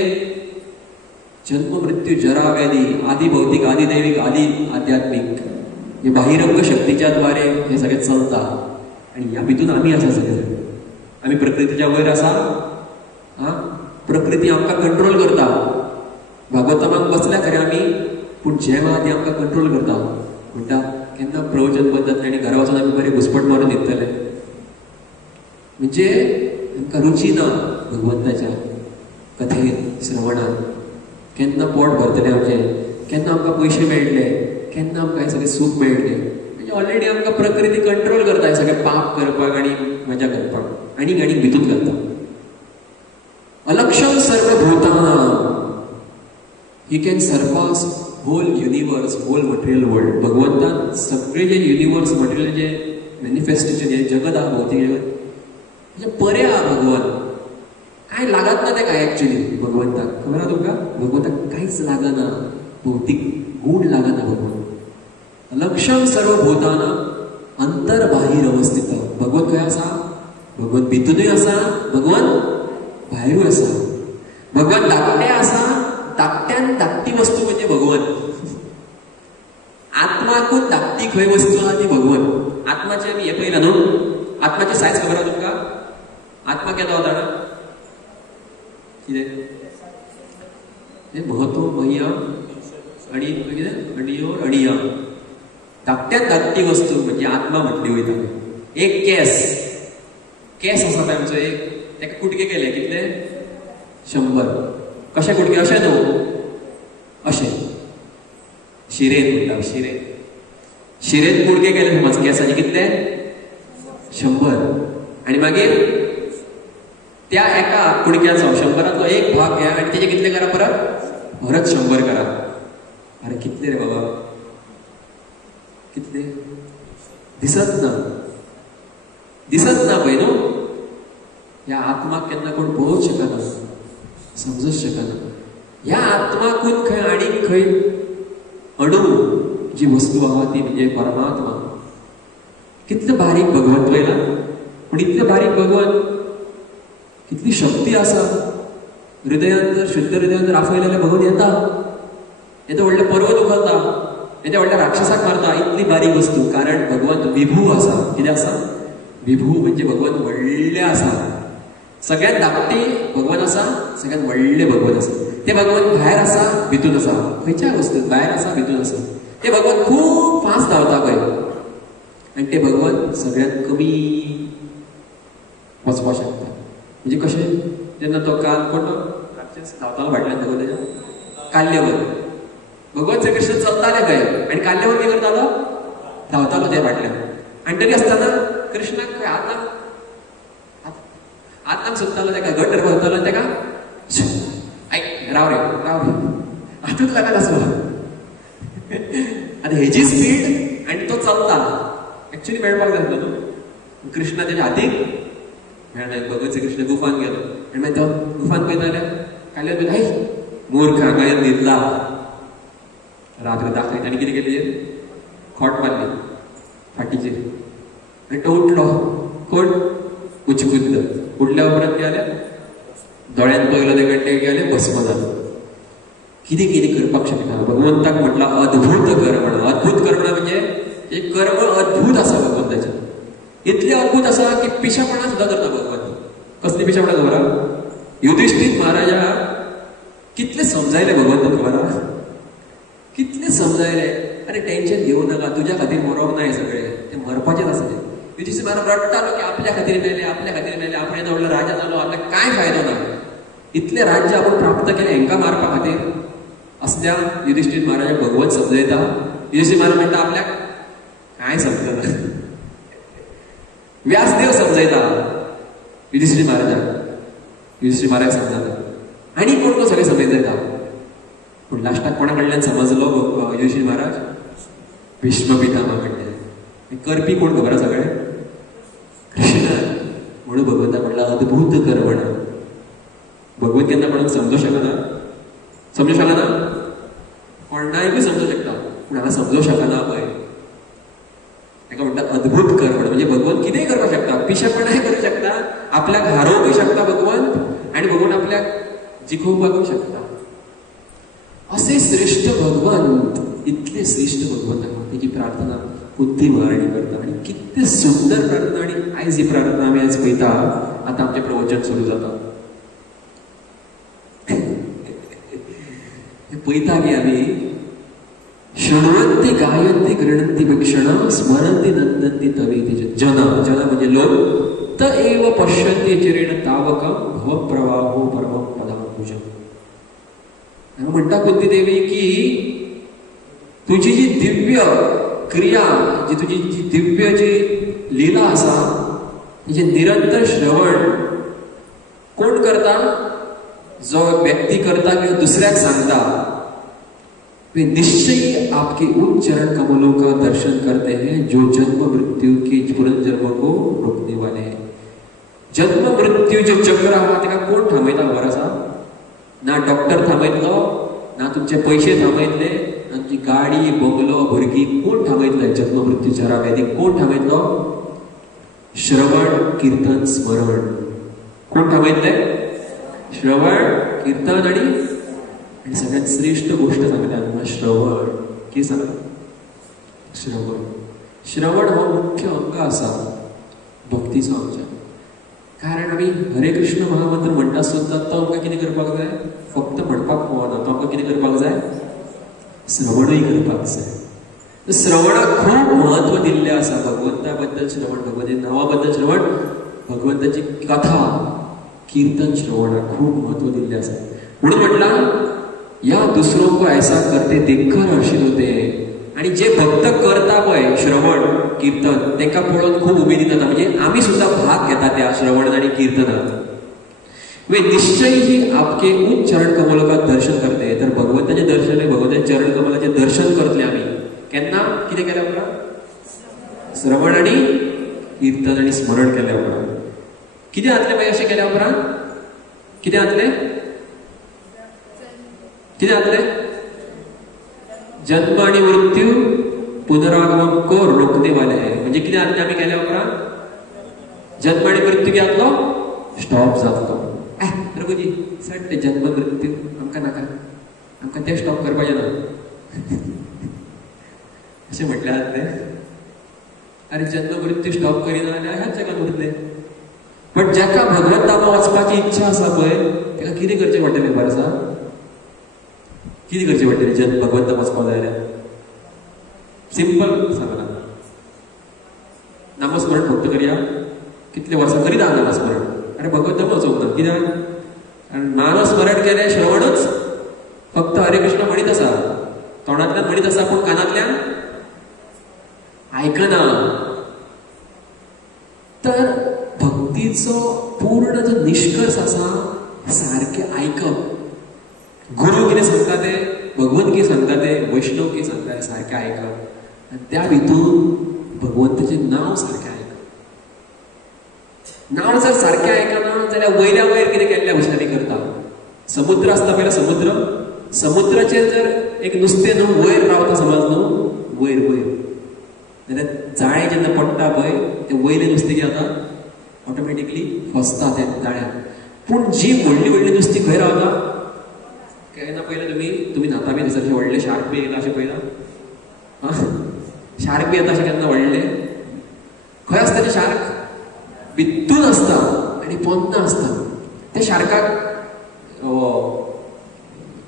जन्म मृत्यू जरा व्याधी आदी भौतिक आदी दैविक आदी आध्यात्मिक हे बाहिरंग शक्तीच्या द्वारे हे सगळे चलता. आणि या भितून आम्ही आसा सगळे. आम्ही प्रकृतीच्या वयर आसा. प्रकृती आमकां कंट्रोल करता. भागवतांत बसल्या खरे आमी पूण जेवा ती आमकां कंट्रोल करता. म्हणटा केन्ना प्रवचन बंद जातलें आनी घरा वचून आमी बरे घुसपट मारून येतले. म्हणजे आमकां रुची ना भगवंताच्या कथेन श्रवणान. केन्ना पोट भरतले आमचें. केन्ना आमकां पयशे मेळटले. केन्ना आमकां हे सगळें सूख मेळटलें. म्हणजे ऑलरेडी आमकां प्रकृती कंट्रोल करता हे सगळें पाप करपाक आनी मजा करपाक आनीक आनीक भितून घालता. अलक्षम सर्वभूतानां he can surpass whole universe whole material world. भगवंतान सगळे जे युनिवर्स मटेरियल जे मॅनिफेस्टेशन हे जगत आहा भौतीक जगत म्हणजे परे आहा. भगवान काय लागत ना ते काय एक्चुअली भगवंताक खबर आहा तुमकां. भगवंताक कांयच लागना. भौतीक गूण लागना भगवंत. लक्षम सर्वभूतानां अंतर्बाहिर अवस्थित. भगवंत खंय आसा. भगवंत भितूनय आसा. भगवंत भायरूय आसा. भगवंत धाकटे आसा. धाकट्यान धाकटी वस्तू म्हणजे भगवंत. आत्माकूच धाकटी खंय वस्तू आहा ती भगवंत. आत्माचे आमी हे पळयला न्हू. आत्माची सायज खबर आहा तुमकां. आत्मा केदो जाणा कितें हे महत्व मह्या आणि कितें अणियोर अणिया. धाकट्यात धाकटी वस्तू म्हणजे आत्मा म्हटली वयता. एक केस केस आसा पळय आमचो एक तेका कुटके केले कितले 100. कशे कुटके अशे न्हू अशे शिरेन म्हणटा शिरेन. शिरेत कुडके केले समज केसाचे कितले 100 आणि मागीर त्या एका कुडक्याचो 100रांतलो एक भाग घ्या आणि तेजे कितले करा परत 100 करा. अरे कितले रे बाबा, कितले दिसत ना पळय न्हू. ह्या आत्माक केन्ना कोण पळोवंक शकना, समजूच शकना. ह्या आत्माकून खंय आनीक खंय अणू जी वस्तू आहा ती म्हणजे परमात्मा. कितलं बारीक भगवंत पळयला, पण इतलें बारीक भगवंत कितली शक्ती आसा. हृदयांत जर शुद्ध हृदयान जर आफयलेले भगवंत येता व्हडले पर्वत उखलता, येते व्हडल्या राक्षसाक मारता. इतली बारीक वस्तू, कारण भगवंत विभू आसा. कितें आसा? विभू म्हणजे भगवंत व्हडले आसा. सगळ्यात धाकटे भगवंत आसा, सगळ्यात व्हडले भगवंत आसा. ते भगवंत भायर आसा, भितून आसा. खंयच्या वस्तूत भायर आसा, भितून आसा. ते भगवंत खूप फास्ट धांवता पळय, आनी ते भगवंत सगळ्यात कमी वचपाक शकता. म्हणजे कशें, जेन्ना तो काल कोण राक्षस धांवतालो फाटल्यान भगवंताच्या काल्लेवर, भगवंत श्री कृष्ण चलताले खंय आनी काल्लेवर कितें करतालो, धांवतालो ते फाटल्यान. आनी तरी आसतना कृष्णाक खंय आत्माक सोदतालो, तेका घट धरतालो आनी तेका आयक राव रे हातूंत लागत आसलो. आतां हेजी स्पीड आनी तो चलता. एक्चुअली मेळपाक जाय आसलो न्हू. कृष्णा तेच्या हातीक मेळना. भगवंत श्री कृष्ण गुफान गेलो आनी मागीर तो गुफान पळयता जाल्यार काल्लेवर पळयता, हाय मूर्ख हांगा येवन न्हिदला. रात्र दाखयत आनी कितें केलें, खोट मारली फाटीचेर आनी तो उठलो. कोण? उचकुद्द. उठल्या उपरांत कितें जालें, दोळ्यान पयलो ते गड्डे गेले, भस्म जालो. कितें कितें करपाक शकता भगवंताक म्हटलां अद्भुत कर्मण. अद्भुत कर्मण म्हणजे एक कर्म अद्भुत आसा भगवंताचें. इतलें अद्भुत आसा की पिशापणां सुद्दां करता भगवंत. कसली पिशापणां खबर? युधिष्ठिर महाराजा कितले समजायले भगवंताक खबर आहा, कितले समजायले. अरे टेन्शन घेवं नाका, तुज्या खातीर मरोप ना. हे सगळें ते मरपाचेच आसा. ते युधिष्ठिर महाराज रडटालो की आपल्या खातीर मेले, आपल्या खातीर मेले. आपण येदो व्हडलो राजा जालो, आतां कांय फायदो ना. इतले राज्य आपण प्राप्त केले हेंकां मारपा खातीर. असल्या युधिष्ठिर महाराजाक भगवंत समजयता. युधिष्ठिर महाराज म्हणटा आपल्याक कांय समजना. व्यासदेव समजयता युधिष्ठिर महाराजाक. युधिष्ठिर महाराज समजता आनी कोण तो सगळें समजयता. पूण लास्टाक कोणा कडल्यान समजलो युधिष्ठिर महाराज? भीष्म पितामहा कडल्यान. करपी कोण खबर आसा सगळें? कृष्ण. म्हणून भगवंताक म्हणला अद्भुत कर्मण. भगवंत केन्ना कोणाक समजूं शकना, समजूं शकना. कोणाकूय समजूं शकता पूण हांगा समजूं शकना पळय. ताका म्हणटात अद्भुत कर्मण. म्हणजे भगवंत कितेंय करपाक शकता, पिशेपणाय करूं शकता, आपल्याक हारोवंकूय शकता भगवंत, आनी भगवंत आपल्याक जिखोवपाकूय शकता. असे श्रेष्ठ भगवंत, इतले श्रेष्ठ भगवंत तेची प्रार्थना बुद्धी महाराणी करता. आणि कितले सुंदर प्रार्थना. आणि आयज ही प्रार्थना आमी आयज पळयता. आतां आमचें प्रवचन सुरू जाता. पळयता की आमी शृण्वन्ति गायन्ति गृह्णन्ति वीक्षणा स्मरन्ति नन्दन्ति तवेति जना. जना म्हणजे लोक. त एव पश्यन्ति चिरेण तावकं भवप्रवाहो परमं पदाम्बुजम्. म्हणटा कुंती देवी की तुझी जी दिव्य क्रिया, जी तुझी जी दिव्य जी लीला आसा, तिचे निरंतर श्रवण कोण करता? जो व्यक्ती करता किंवा दुसऱ्याक सांगता. वे निश्चयी आपके उन चरण कमलों का दर्शन करते हैं जो जन्म मृत्यू के पुनर्जन्म को रोकने वाले हैं. जन्म मृत्यू जो चक्र आहा तेका कोण थांबयता खबर आसा? ना डॉक्टर थांबयतलो, ना तुमचे पैसे थांबयतले, ना तुमची गाडी बंगलो भुरगीं. कोण थांबयतले जन्म मृत्यू चरा व्याधीक? कोण थांबयतलो? श्रवण कीर्तन स्मरण. कोण थांबयतले? श्रवण कीर्तन आणि सगळ्यात श्रेष्ठ गोष्ट सांगता श्रवण. कितें सांगता? श्रवण. श्रवण हो मुख्य अंग आसा भक्तीचो आमच्या. कारण आमी हरे कृष्ण महामंत्र म्हणटा सुद्दां तो आमकां कितें करपाक जाय? फक्त म्हणपाक पळना. तो आमकां कितें करपाक जाय? श्रवणूय करपाक जाय. श्रवणाक खूब महत्व दिल्लें आसा. भगवंता बद्दल श्रवण, भगवंताच्या नांवा बद्दल श्रवण, भगवंताची कथा कीर्तन श्रवणाक खूब महत्व दिल्लें आसा. म्हणून म्हटलां या दुसरों को ऐसा करते देखकर हर्षित होते हैं. आणि आणि जे भक्त करता पळय श्रवण कीर्तन तांकां पळोवन खूब उमेद येता, म्हणजे आमी सुद्दां भाग घेता त्या श्रवण आणि कीर्तनात. वे निश्चय ही आपके उच्च चरण कमल का दर्शन करते. तर भगवंताचे दर्शन आहे, भगवंताच्या चरण कमलाचे दर्शन करतले आमी केन्ना, कितें केल्या उपरांत? श्रवण आणि कीर्तन आणि स्मरण केल्या उपरांत. कितें जातलें मागीर अशें केल्या उपरांत? कितें जातलें? कितें जातलें? जन्म आणि मृत्यू पुनरागमन को रोखने वाले है. म्हणजे कितें जातलें आमी केल्या उपरांत? जन्म आणि मृत्यू कितें जातलो? स्टॉप जातलो. प्रभुजी सट जन्म मृत्यू आमकां नाका, आमकां ते स्टॉप करपाचें ना अशें म्हटल्यार ते. अरे जन्म मृत्यू स्टॉप करिना जाल्यार ह्याच जगान उरतले. पण जाका भगवंत धामा वचपाची इच्छा आसा पळय ताका कितें करचें पडटलें खबर आसा? कितें करचें पडटलें जन्म भगवंत धाम वचपाक जाय जाल्यार? सिंपल सांगला, नामस्मरण फक्त करया. कितले वर्सां करीत आहा नामस्मरण? अरे भगवंत धाम वचोंक ना. कित्याक? नामस्मरण केलें श्रवणच फक्त हरे कृष्ण म्हणीत आसा, तोंडांतल्यान म्हणीत आसा पूण कानांतल्यान आयकना. तर भक्तीचो पूर्ण जो निष्कर्ष आसा सारकें आयकप. गुरु कितें सांगता ते, भगवंत कितें सांगता ते, वैष्णव कितें सांगता ते सारकें आयकप. आनी त्या भितून भगवंताचें नांव सारकें आयकप. नांव जर सारकें आयकना जाल्यार वयल्या वयर कितें केल्ल्या भशेन आमी करता. समुद्र आसता पळय, समुद्र, समुद्राचेर जर एक नुस्तें न्हू वयर रावता समज न्हू, वयर वयर जाल्यार जाळें जेन्ना पडटा पळय तें वयलें नुस्तें कितें जाता? ऑटोमॅटिकली फसता त्या जाळ्याक. पूण जी व्हडली व्हडली नुस्तीं खंय रावता? केन्ना पयलें तुमी न्हाता बी थंयसर व्हडले शार्क बी येता अशें पळयला? शार्क बी येता अशें केन्ना व्हडले? खंय आसता ते शार्क? भितून आसता आनी पोन्ना आसता. त्या शार्काक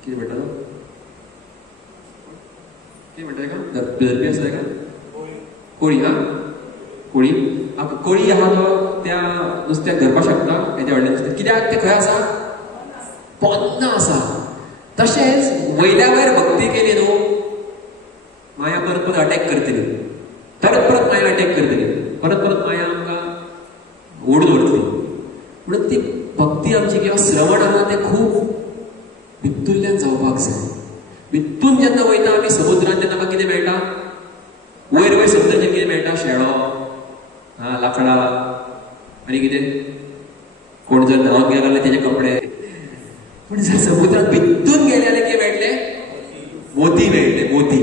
कितें म्हणटा का धरपी आसता का? कोळी. हा कोळी. कोळी आहा तो त्या नुस्त्याक धरपाक शकता हेच्या व्हडल्या नुस्त्याक. कित्याक ते खंय आसा? पोन्ना आसा. तशेंच वयल्या वयर भक्ती केली न्हू, माया परत परत अटॅक करतली, परत परत माया अटॅक करतली, परत परत माया आमकां ओडून व्हरतली. म्हणून ती भक्ती आमची किंवा श्रवण आसा तें खूब भितूरल्यान जावपाक जाय. भितून जेन्ना वयता आमी समुद्रान तेन्ना आमकां कितें मेळटा? वयर वयर समुद्राचेर कितें मेळटा? शेळो, लाकडां आनी कितें, कोण जर न्हांवून गेलो जाल्यार तेजे कपडे. पूण जर समुद्रात भितून गेले जाल्यार कितें मेळटलें? मोती मेळटले. मोती.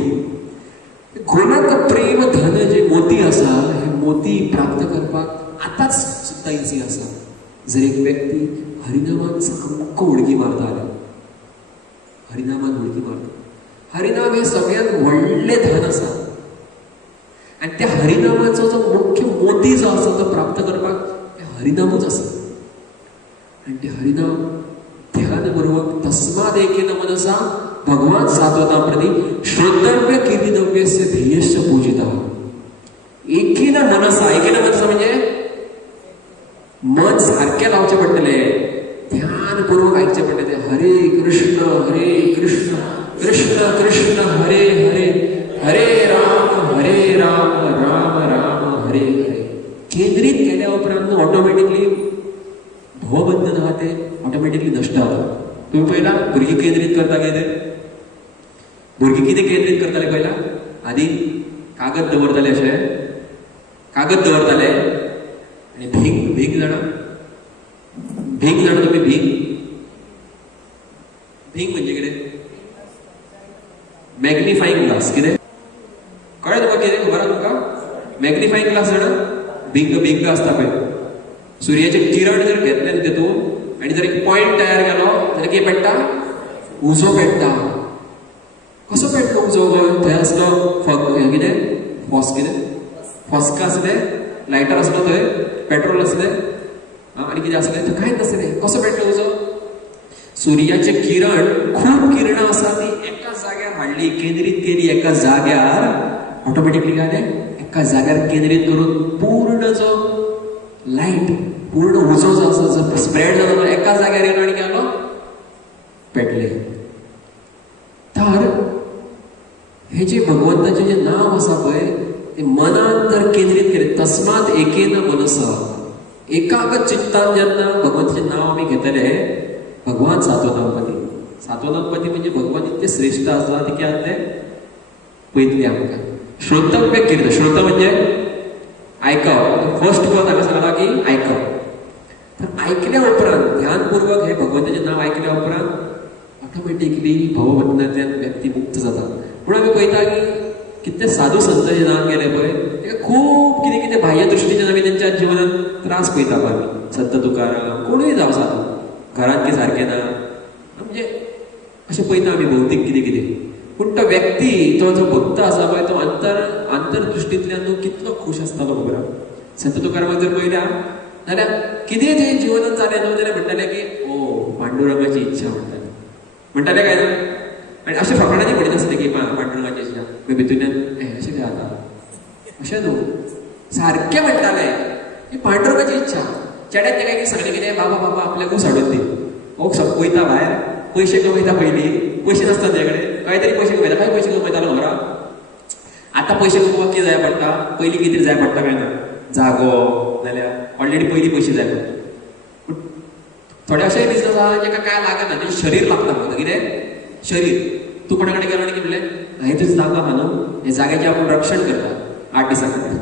गोलाक प्रेम धन जे मोती आसा हे मोती प्राप्त करपाक आतांच सुद्दां इजी आसा. जर एक व्यक्ती हरिनामान सामको उडकी मारता जाल्यार, हरिनामान उडकी मारता. हरिनाम हे सगळ्यात व्हडलें धन आसा. आनी त्या हरिनामाचो जो मुख्य मोती जो आसा तो प्राप्त करपाक हरिनामूच आसा. आनी ते हरिनाम ध्यानपूर्वक तस्माद एकेन मनसा भगवान सात्वतां प्रति श्रोतव्य कीर्तितव्यस्य ध्येयस्य पूजितः. एकेन मनसा, एकेन मनसा म्हणजे मन सारकें लावचें पडटलें, ध्यानपूर्वक आयकचें पडटलें. हरे कृष्ण कृष्ण कृष्ण हरे हरे, हरे राम राम राम हरे हरे. केंद्रीत केल्या उपरांत ऑटोमॅटिकली भवबंधन आहा तें ऑटोमॅटिकली नश्ट जाता. तुम्ही पयला भुरगीं केंद्रीत करता कितें? भुरगीं कितें केंद्रीत करताले पयला? आदी कागद दवरताले, अशें कागद दवरताले आनी भींग. भींग जाणा? भींग जाणा तुमी? भींग. भींग म्हणजे कितें? Magnifying glass. कितें कळ्ळें तुका? कितें खबर आहा तुका? मॅग्निफाईंग ग्लास जाणा? भिंग भिंग आसता पळय, सूर्याचे किरण जर घेतले तेतून आनी जर एक पॉइंट तयार केलो जाल्यार कितें पेट्टा? उजो पेट्टा. कसो पेट्टलो उजो? थंय आसलो कितें? फॉस्का आसले, लायटर आसलो, थंय पेट्रोल आसलें आनी कितें आसलें? थंय कांयच नासलें. कसो पेट्टलो उजो? सूर्याचे किरण, खूब किरणां आसा ती एका जाग्यार हाडली, केंद्रीत केली एका जाग्यार. ऑटोमॅटिकली काय जालें? एका जाग्यार केंद्रीत करून पूर्ण जो लाईट, पूर्ण उजो जो आसा जो स्प्रेड जालो एका जाग्यार येलो आनी केलो पेटले. तर हे जे भगवंताचे जे नाव असा पळय ते मनात जर केंद्रित केले, तस्मात एकेन मनसा, एकाग्र चित्तान जेन्ना भगवंताचे नाव आमी घेतले, भगवान सातवनामपती. सातवनामपती म्हणजे भगवान इतके श्रेष्ठ आसा ते कित्याक ते पळयतले आमकां. श्रोतव्य कीर्तन, श्रोत म्हणजे आयकप. फर्स्ट पद हांगा सांगला की आयकप. तर ऐकल्या उपरांत ध्यानपूर्वक हे भगवंताचे नाव ऐकल्या उपरांत ऑटोमॅटिकली भवबंधनांतल्यान व्यक्ती मुक्त जाता. म्हणून आमी पळयता की कितले साधू संत जे नाम गेले पळय, ताका खूब कितें कितें बाह्य दृश्टीच्यान आमी तेंच्या जिवनांत त्रास पळयता पळय. आमी संत तुकाराम कोणूय जावं साधू, घरांत कितें सारकें ना म्हणजे अशें पळयता आमी भौतीक कितें कितें. पूण तो व्यक्ती, तो जो भक्त आसा पळय, तो अंतरदृश्टींतल्यान न्हू कितलो खूश आसतालो खबर आहा. संत तुकारामाक जर पळयल्या जाल्यार कितें जे जिवनांत जालें न्हू जाल्यार म्हणटाले की ओ पांडुरंगाची इच्छा म्हणटाले काय ना. आनी अशें फकाणांनी म्हणीत आसले की पांडुरंगाची इच्छा, मागीर भितूंतल्यान अशें कितें जाता अशें न्हू, सारकें म्हणटाले की पांडुरंगाची इच्छा. चेड्यान तेका एक सांगलें कितें, बाबा बाबा आपल्याक ऊस हाडून दी. हो वयता भायर, पयशे कमयता पयलीं, पयशे नासता तेजे कडेन, कांय तरी पयशे कमयता, काय पयशे कमयतालो खबर आहा. आतां पयशे कमोवपाक कितें जाय पडटा, पयलीं कितें जाय पडटा काय ना, जागो नाल्यार ऑलरेडी पयलीं पयशे जाय पडटा. पूण थोडे अशेय बिजनस आहा जेका काय लागना, तेजें शरीर लागता म्हणटा. कितें शरीर. तूं कोणा कडेन गेलो आनी कितें म्हणलें, हे तुजो जागो आहा न्हू, हे जाग्याचें आपूण रक्षण करता 8 दिसां खातीर.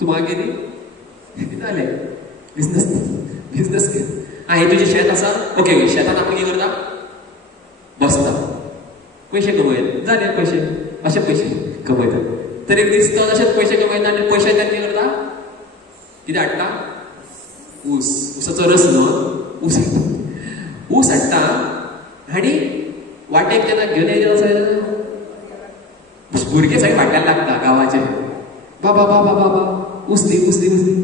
तूं म्हाका कितें जालें बिजनस कर. हे तुजें शेत आसा, ओके शेतांत आपूण कितें करता, बसता, पयशे कमयत, जाले पयशे, अशे पयशे कमयता. तर एक दीस तो अशेच पयशे कमयता आनी पयशांतल्यान कितें करता, कितें हाडटा, ऊस. ऊसाचो रस न्हू, ऊस हाडटा आनी वाटेक जेन्ना घेवन येयलो भुरगे सगळे फाटल्यान लागता गांवाचे, बाबा बाबा बाबा ऊस दी ऊस दी ऊस दी.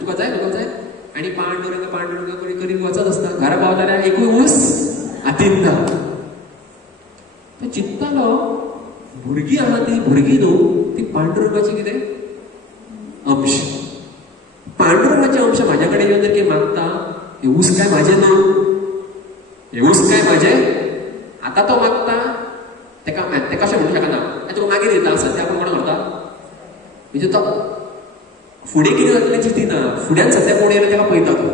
तुका जाय आनी पांडुरंग पांडुरंग करीत करीत वचत आसता. घरा पावल्यार एकूय ऊस हातीन ना. तो चिंततालो भुरगीं आहा ती भुरगीं न्हू, ती पांडुरंगाची कितें अंश. पांडुरंगाचे अंश म्हाज्या कडेन येवन जर कितें मागता, हे ऊस काय म्हाजे न्हू, हे ऊस काय म्हाजे. आतां तो मागता तेका अशें म्हणूंक शकना, तुका मागीर दिता. सद्या आपूण कोण करता म्हणजे तो फुडें कितें जाता तें चिंतिना, फुड्यान सद्या कोण येयलो तेका पळयता तो.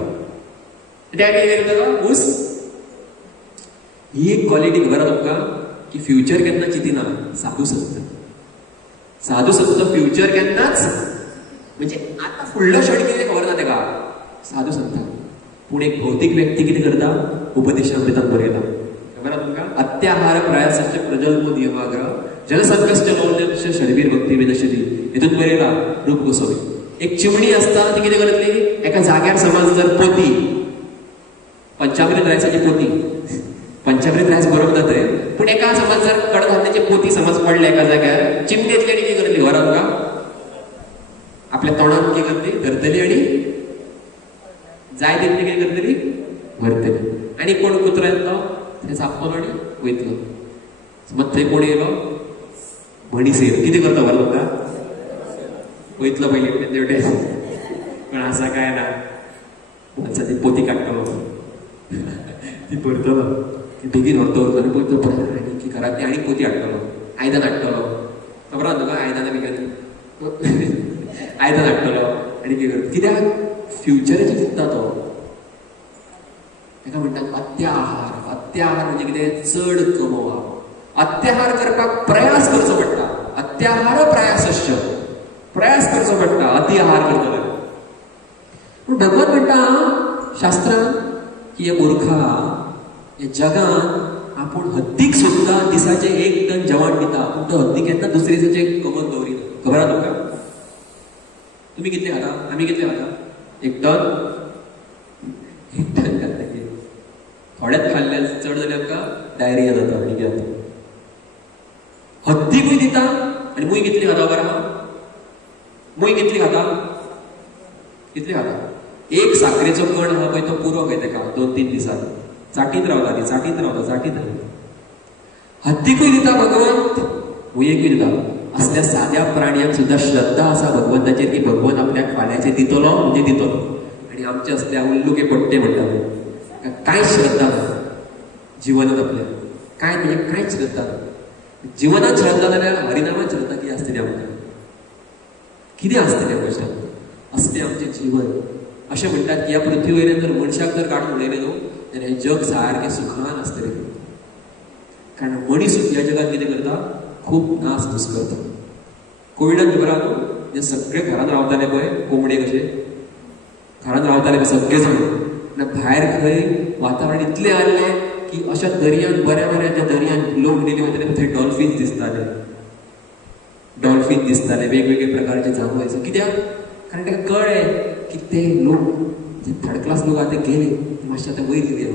त्या कितें करता ऊस. ही एक क्वॉलिटी खबर आहा तुमकां की फ्युचर केन्ना चिंतिना साधू संत. साधू संत फ्युचर केन्नाच म्हणजे आतां फुडलो क्षण कितें खबर ना तेका साधू संताक. पूण एक भौतीक व्यक्ती कितें करता, उपदेशामृतांत बरयता खबर आहा तुमकां. अत्याहार प्रयासश्च प्रजल्प नियमाग्रह जनसंघश्च लौल्यश्च शर्वीर भक्ती विनशती. हितून बरयला रूप गोस्वामी. एक चिमणी आसता ती कितें करतली, एका जाग्यार समज जर पोती, पंचामृत रायसाची पोती, पंचामृत रायस बरोवंक ना थंय, पूण एका समज जर कडधान्याची पोती समज पडले एका जाग्यार, चिमणेतली आनी कितें करतली खबर आहा तुका, आपल्या तोंडान कितें करतली, धरतली आनी जाय तितली कितें करतली, व्हरतली. आनी कोण कुत्रो येतलो थंय चापतलो आनी वयतलो. समज थंय कोण येयलो म्हणीसेर, कितें करता खबर तुमकां, वयतलो पयलीं तेवटे पण आसा काय ना, माणसाची पोती काडटलो, ती भरतलो, ती बेगीन व्हरतो आनी पळयतो आनी घरांत ती आनी पोती हाडटलो, आयदन हाडटलो. खबर आहा तुका आयदनां बिगर आयदन हाडटलो आनी कितें करता. कित्याक फ्युचराची चिंता तो. ताका म्हणटात अत्याहार. अत्याहार म्हणजे कितें, चड कमोवप. अत्याहार करपाक प्रयास करचो पडटा. अत्याहार प्रयासश्च, प्रयास करचो पडटा अति आहार करतलो. पूण भगवान म्हणटा शास्त्रांत की हे मूर्खा, हे जगान आपूण हत्तीक सुद्दां दिसाचे 1 टन जेवण दिता, पूण तो हत्ती केन्ना दुसरे दिसाचे कमत दवरिना. खबर आहा तुमकां. तुमी कितले खाता, आमी कितले खाता, 1 टन 1 टन खाता. थोड्याच खाल्ल्यान चड जाल्यार आमकां डायरिया जाता आनी कितें जाता. हत्तीकूय दिता आनी मूय कितली खाता खबर आहा, मूय कितली खाता, कितली खाता. एक साखरेचो कण आहा पळय तो पुरो खंय तेका 2-3 दिसांनी चाटीत रावता, ती चाटीत रावता, चाटीत रावता. हत्तीकूय दिता भगवंत, मुयेकूय दिता. असल्या साद्या प्राणयांक सुद्धा श्रद्धा आसा भगवंताचेर की भगवंत आपल्याक फाल्यांचे दितलो म्हणजे दितलो. आनी आमचे असल्या उल्लुके पट्टे म्हणटा कांयच श्रद्धा ना जिवनांत आपल्या, काय म्हणजे कांयच श्रद्धा जिवनात श्रद्धा जाल्यार हरिनामात श्रद्धा कितें आसतली आमकां, कितें आसतलें आमकां असलें आमचें जीवन. अशें म्हणटात की ह्या पृथ्वी वयल्यान जर मनशाक जर काडून उडयलें न्हू जाल्यार हें जग सारकें सुखान आसतलें. कारण मनीस ह्या जगात कितें करता, खूब नास धूस करता. कोविडान खबर आहा न्हू, जे सगळे घरांत रावताले पळय कोंबडे कशे घरांत रावताले पळय सगळे जाण, भायर खंय वातावरण इतलें आहलें की अशा दर्यान बऱ्या ज्या दर्यान लोक गेले वयताले थंय डॉल्फिन्स दिसताले, वेगवेगळे प्रकारचे जानवर. कित्याक? कारण ताका कळ्ळें की ते लोक जे थर्ड क्लास लोक आतां गेले मातशे आतां वयर येवया.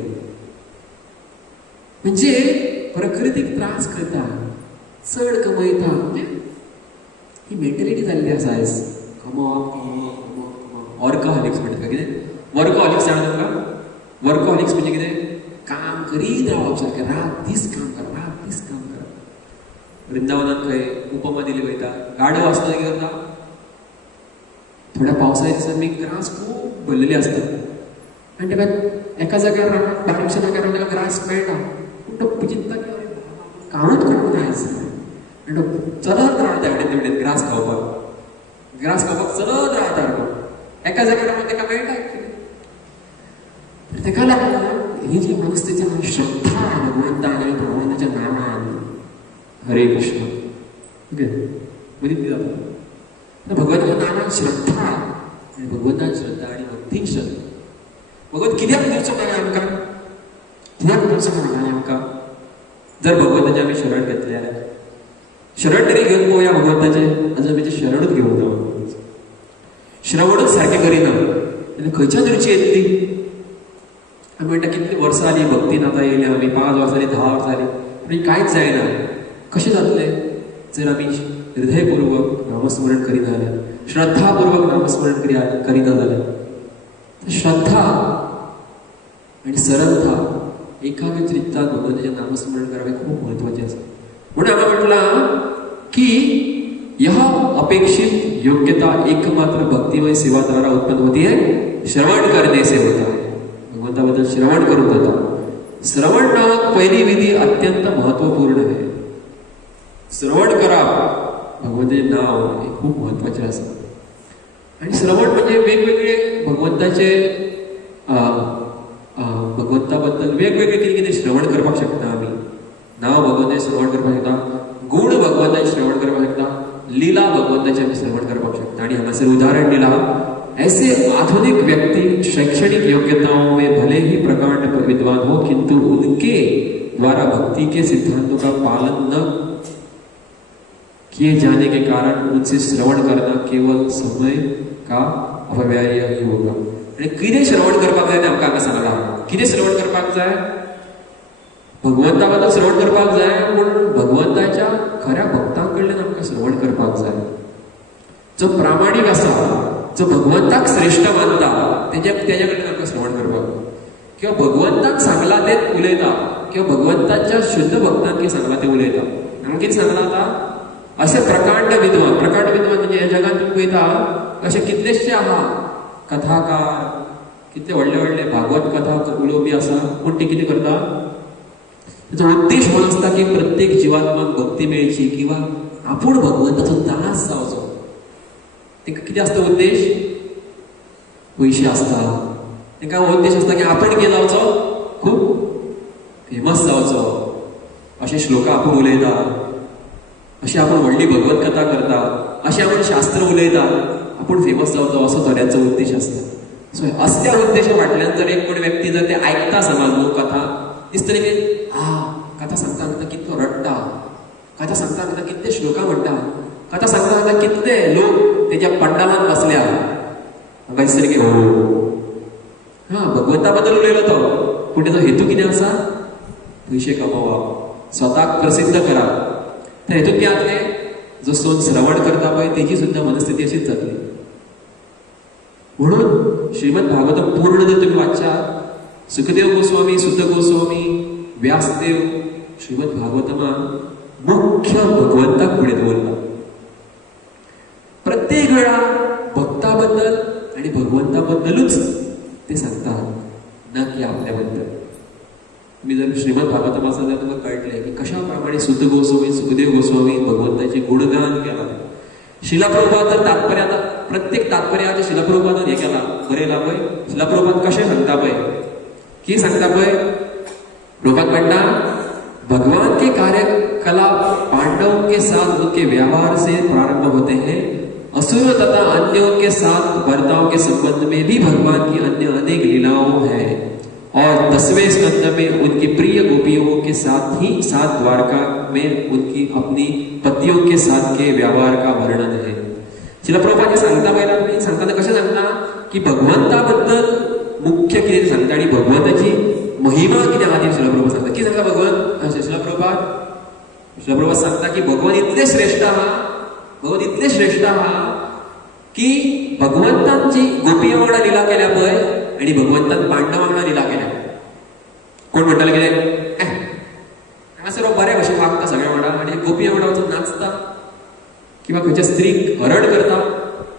म्हणजे प्रकृतीक त्रास करता, चड कमयता, म्हणजे ही मेंटेलिटी जाल्ली आसा आयज. वर्कहॉलिक्स म्हणटा कितें? वर्कहॉलिक्स जाणा तुमकां? वर्कहॉलिक्स म्हणजे कितें? काम करीत रावप सारकें, रात दीस काम करप. वृंदावनात खंय उपमा दिली वयता, गाडो आसता कितें करता, थोड्या पावसाच्या दिसांनी ग्रास खूब भरलेली आसता आनी ताका एका जाग्यार बारीकशा जाग्यार ताका ग्रास मेळटा, पूण तो चिंतता की कामूच करूंक ना आयज, आनी तो चलत रावता हेवटेन तेवटेन ग्रास खावपाक चलत रावता. एका जाग्यार ताका मेळटा ताका लागून ही जी मनस्थिती श्रद्धा भगवंता आनी भगवंताच्या नामान हरे कृष्ण बरी ती जाता. भगवंताच्या नामान श्रद्धा आनी भगवंतान श्रद्धा आनी भक्तीन श्रद्धा. भगवंत कित्याक दिवचो काय आमकां, कित्याक दिवचो काय आमकां? जर भगवंताचें आमी शरण घेतले जाल्यार शरण तरी घेवन पळोवया भगवंताचें. आजून आमी शरणूच घेवंक ना, श्रवणूच सारकें करिना जाल्यार खंयच्यान रुची येतली? आमी म्हणटा कितलीं वर्सां जालीं भक्तीन आतां येयले आमी, 5 वर्सां जालीं 10 वर्सां जालीं, आनी कांयच जायना. कशें जातलें? जर आमी हृदयपूर्वक नामस्मरण करिना जाल्यार, श्रद्धापूर्वक नामस्मरण करिना जाल्यार. श्रद्धा आनी सरलता एकाग्र चित्तान भगवंताचें नामस्मरण करप खूब महत्वाचें आसा. म्हणून हांवें म्हटलां की यह अपेक्षित योग्यता एकमात्र भक्तिमय सेवा द्वारा उत्पन्न होती है, श्रवण करने से होता है. भगवंताबद्दल श्रवण करून जाता. श्रवण नामक पहिली विधी अत्यंत महत्वपूर्ण आहे. श्रवण करा भगवंताचे नाव हे खूप महत्वाचे आसा. आणि श्रवण म्हणजे वेगवेगळे भगवंताचे भगवंताबद्दल वेगवेगळे कितें कितें श्रवण करपाक शकता आमी. नाव भगवंताचे श्रवण करपाक शकता, गुण भगवंताचे श्रवण करपाक शकता, लीला भगवंताचे आमी श्रवण करपाक शकता. आणि हांगासर उदाहरण दिला, ऐसे आधुनिक व्यक्ति शैक्षणिक योग्यताओं में भले ही प्रकांड विद्वान हो, किंतु उनके द्वारा भक्ति के सिद्धांतों का पालन न किए जाने के कारण उनसे श्रवण करना केवल समय का अपव्यय ही होगा. आणि कितें श्रवण करपाक जाय तें आमकां सांगला. कितें श्रवण करपाक जाय? भगवंता बद्दल श्रवण करपाक जाय, पूण भगवंताच्या खऱ्या भक्तां कडल्यान आमकां श्रवण करपाक जाय. जो प्रामाणीक आसा, जो भगवंताक श्रेष्ठ मानता, तेच्या कडल्यान आमकां श्रवण करपाक. किंवा भगवंताक सांगला तेच उलयता, किंवा भगवंताच्या शुद्ध भक्तांक सांगला ते उलयता. आमकां कितें सांगला आता? असे प्रकांड विद्वान म्हणजे ह्या जगात तुम्ही पळयता असे कितलेशे आहा कथाकार, कितले व्हडले व्हडले भागवत कथा उलोवपी आसा, पूण ते कितें करता? ताचो उद्देश हो आसता की प्रत्येक जिवात्माक भक्ती मेळची किंवा आपूण भगवंताचो दास जावचो. तांकां कितें आसता उद्देश? पयशे आसता. तांकां उद्देश आसता की आपूण कितें जावचो? खूब फेमस जावचो. अशे श्लोकां आपूण उलयता, अशी आपण व्हडली भगवत कथा करता, अशी आपण शास्त्र उलयता, आपण फेमस जावचो असो थोड्यांचो उद्देश आसता. सो असल्या उद्देशा फाटल्यान जर एक कोण व्यक्ती जर ते आयकता समज न्हू कथा, दिसतलें की कथा सांगता कितलो रडटा, कथा सांगता कितले श्लोकां म्हणटा, कथा सांगता कितले लोक तेज्या पंडालान बसल्या, म्हाका दिसतलें की भगवंता बद्दल उलयलो तो, पूण तेजो हेतू कितें आसा? पयशे कमोवप, स्वताक प्रसिद्ध करप. तर हेतून कितें जातलें? जो सोन श्रवण करता पळय तेजी सुद्धा मनस्थिती अशीच जातली. म्हणून श्रीमद भागवतम पूर्ण जर तुम्ही वाचचा, सुखदेव गोस्वामी, सुद्ध गोस्वामी, व्यासदेव श्रीमद भागवतमान मुख्य भगवंताक फुडें दवरला. प्रत्येक वेळा भक्ताबद्दल आणि भगवंताबद्दलूच ते सांगतात, ना की आपल्याबद्दल. तुम्ही जर श्रीमद भागवतम वाचलं जाल्यार तुमकां कळटलें प्रमाणे सुत गोस्वामी सुखदेव गोस्वामी भगवंताचे गुणगान केला. शिला प्रभुपाद तर तात्पर्य आता प्रत्येक तात्पर्याचे शिला प्रभुपादान हे केला बरयला पळय. शिला प्रभुपाद कशें सांगता पळय की सांगता पळय प्रभुपाद म्हणटा भगवान के कार्यकलाप पांडवों के साथ उनके व्यवहार से प्रारंभ होते हैं. असुर तथा अन्यों के साथ बर्ताव के संबंध में भी भगवान की अन्य अनेक लीलाओं है. और 10वें स्कंद में उनकी प्रिय गोपियों के साथ ही सात द्वारका में उनकी अपनी पतियों के साथ के व्यवहार का वर्णन है. शिला प्रभुपाद सांगता पळयला तुम्ही सांगताना कशें सांगता की भगवंताबद्दल मुख्य कितें सांगता आनी भगवंताची महिमा कितें आहा ती शिला प्रभुपाद सांगता. कितें सांगता भगवान शिला प्रभुपाद सांगता की भगवान इतले श्रेष्ठ आहा भगवान इतले श्रेष्ठ आहा की भगवंतांची गोपियां वांगडा लिला केल्या पळय आणि भगवंतान पांडवां वांगडा लिला केल्या. कोण म्हणटाले कितें हांगासर बऱ्या भशेन वागता सगळ्या वांगडा आनी गोपियां वांगडा वचून नाचता किंवा खंयच्या स्त्रीक हरण करता.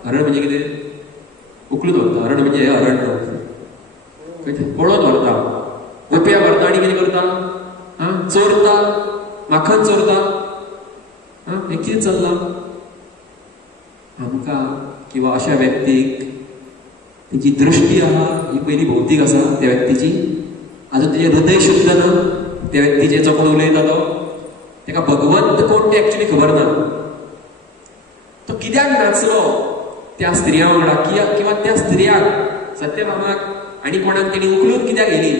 हरण म्हणजे कितें उखलून व्हरता. हरण म्हणजे हरण पळोवन व्हरता गोपियां व्हरता आनी कितें करता चोरता माखन चोरता. हे कितें चल्लां आमकां किंवा अशा व्यक्तीक तेची दृष्टी आहा ही पयली भौतीक आसा त्या व्यक्तीची. आजून तेजें हृदय शुद्ध ना त्या व्यक्तीचे जो कोण उलयता तेका भगवंत कोण ते एक्चुअली खबर ना. तो कित्याक नाचलो त्या स्त्रिया वांगडा किंवा त्या स्त्रियाक सत्यभामाक आनी कोणाक तेणी उखलून कित्याक गेली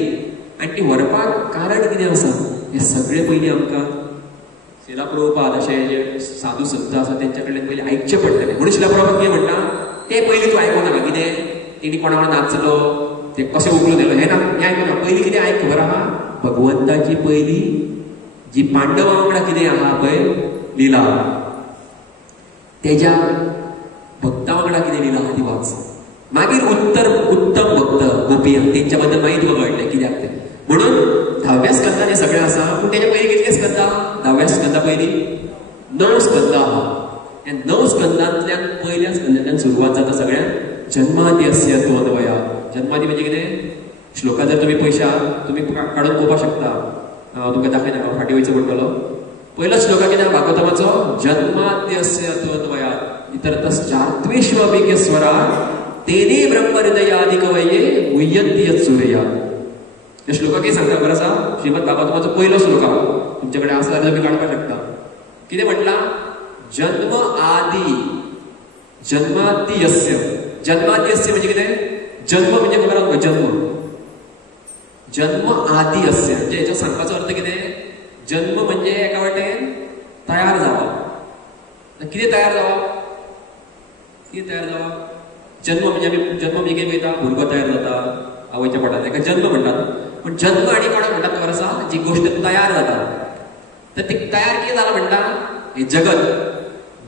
आनी ती व्हरपाक कारण कितें आसा हे सगळें पयलीं आमकां शिला प्रभुपाद अशे जे साधू संत आसा तेंच्या कडल्यान पयलीं आयकचें पडटलें. म्हणून शिला प्रभुपाद कितें म्हणटा ते पयलीं तूं आयको नाका. कितें तेणी कोणा वांगडा नाचलो ते कशें उखलून येयलो हें ना हें आयको ना. पयलीं कितें आयक खबर आहा भगवंताची पयलीं जी पांडवां वांगडा कितें आहा पळय लिला तेज्या भक्ता वांगडा कितें लिला आहा ती वाच. मागीर उत्तम भक्त गोपियां तेंच्या बद्दल मागीर तुका कळटलें कित्याक तें. म्हणून 10व्या स्कंदान हें सगळें आसा. पूण तेच्या पयलीं कितले स्कंद आहा 10व्या स्कंदा पयलीं 9 स्कंद आहा. ह्या 9 स्कंदांतल्यान पयल्या स्कंदांतल्यान सुरवात जाता सगळ्यात जन्माद्यस्य त्वदवया. जन्मादी म्हणजे कितें श्लोका जर तुमी पळयशात तुमी काडून पळोवपाक शकता. तुमकां दाखयना फाटी वयचो पडटलो. पयलो श्लोक कितें भागवतमाचो जन्माद्यस्य त्वदवया इतरतश्चात्वेष्वभिज्ञ स्वरा तेने ब्रह्महृदयादि कवये मुह्यन्ति यत्सूरया. या श्लोकाक कितें सांगता खबर आसा श्रीमद भागवतमाचो पयलो श्लोक तुमचे कडेन आसल्यार तुमी काडपाक शकता. कितें म्हटला जन्म आदि जन्माद्यस्य. जन्माद्यस्य म्हणजे कितें जन्म म्हणजे खबर आसा जन्म जन्म आदि अस्य म्हणजे हेचो सांगपाचो अर्थ कितें जन्म म्हणजे एका वाटेन तयार जावप. कितें तयार जावप कितें तयार जावप जन्म म्हणजे आमी जन्म म्हणजे कितें पळयता भुरगो तयार जाता आवयच्या पोटांत ताका जन्म म्हणटात. पण जन्म आनी कोणाक म्हणटात खबर आसा जी गोश्ट तयार जाता तर ती तयार कितें जाला म्हणटा हे जगत.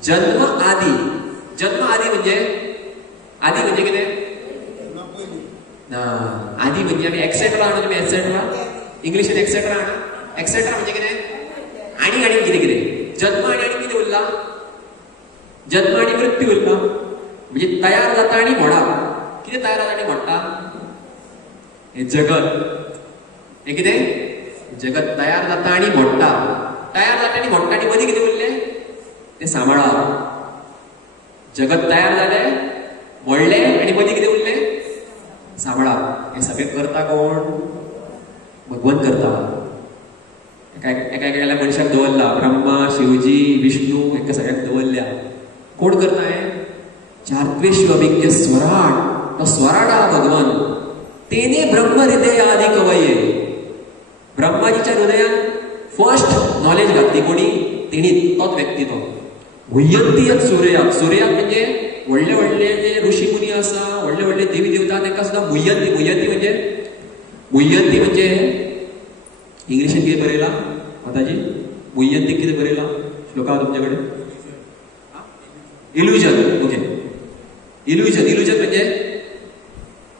जन्म आदी म्हणजे कितें ना आदी म्हणजे आमी एक्सेट्रा हाडून तुमी एक्सेट्रा इंग्लिशीन एक्सेट्रा हाडा. एक्सेट्रा म्हणजे कितें आनी कितें कितें जन्म आनी कितें उरला जन्म आनी मृत्यू उरला. म्हणजे तयार जाता आनी मोडप. कितें तयार जाता आनी मोडटा हे जगत. हे कितें जगत तयार जाता आनी मोडटा. तयार जाता आनी मोडटा आनी मदीं कितें उरलें तें सांबाळप. जगत तयार जालें मोडलें आनी मदीं कितें उरलें सांबाळप. हे सगळें करता कोण भगवंत करता. एका मनशाक दवरला ब्रह्मा शिवजी विष्णू एका सगळ्याक दवरल्या. कोण करता हें चार्त्वेष्वभिज्ञ स्वराट. तो स्वराट आहा भगवान. तेने ब्रह्म हृदयादि कवये. ब्रह्माजीच्या हृदयान फर्स्ट नॉलेज घातली कोणी तेणी तोच व्यक्ती तो. मुह्यन्ति यत् सूर्यात. सूर्यात म्हणजे व्हडले व्हडले जे ऋषी मुनी आसा व्हडले व्हडले देवी देवता तांकां सुद्दां मुह्यन्ति म्हणजे इंग्लिशीन कितें बरयला माताजी मुह्यन्ति कितें बरयला श्लोका तुमचे कडेन इल्युजन. ओके इल्युजन म्हणजे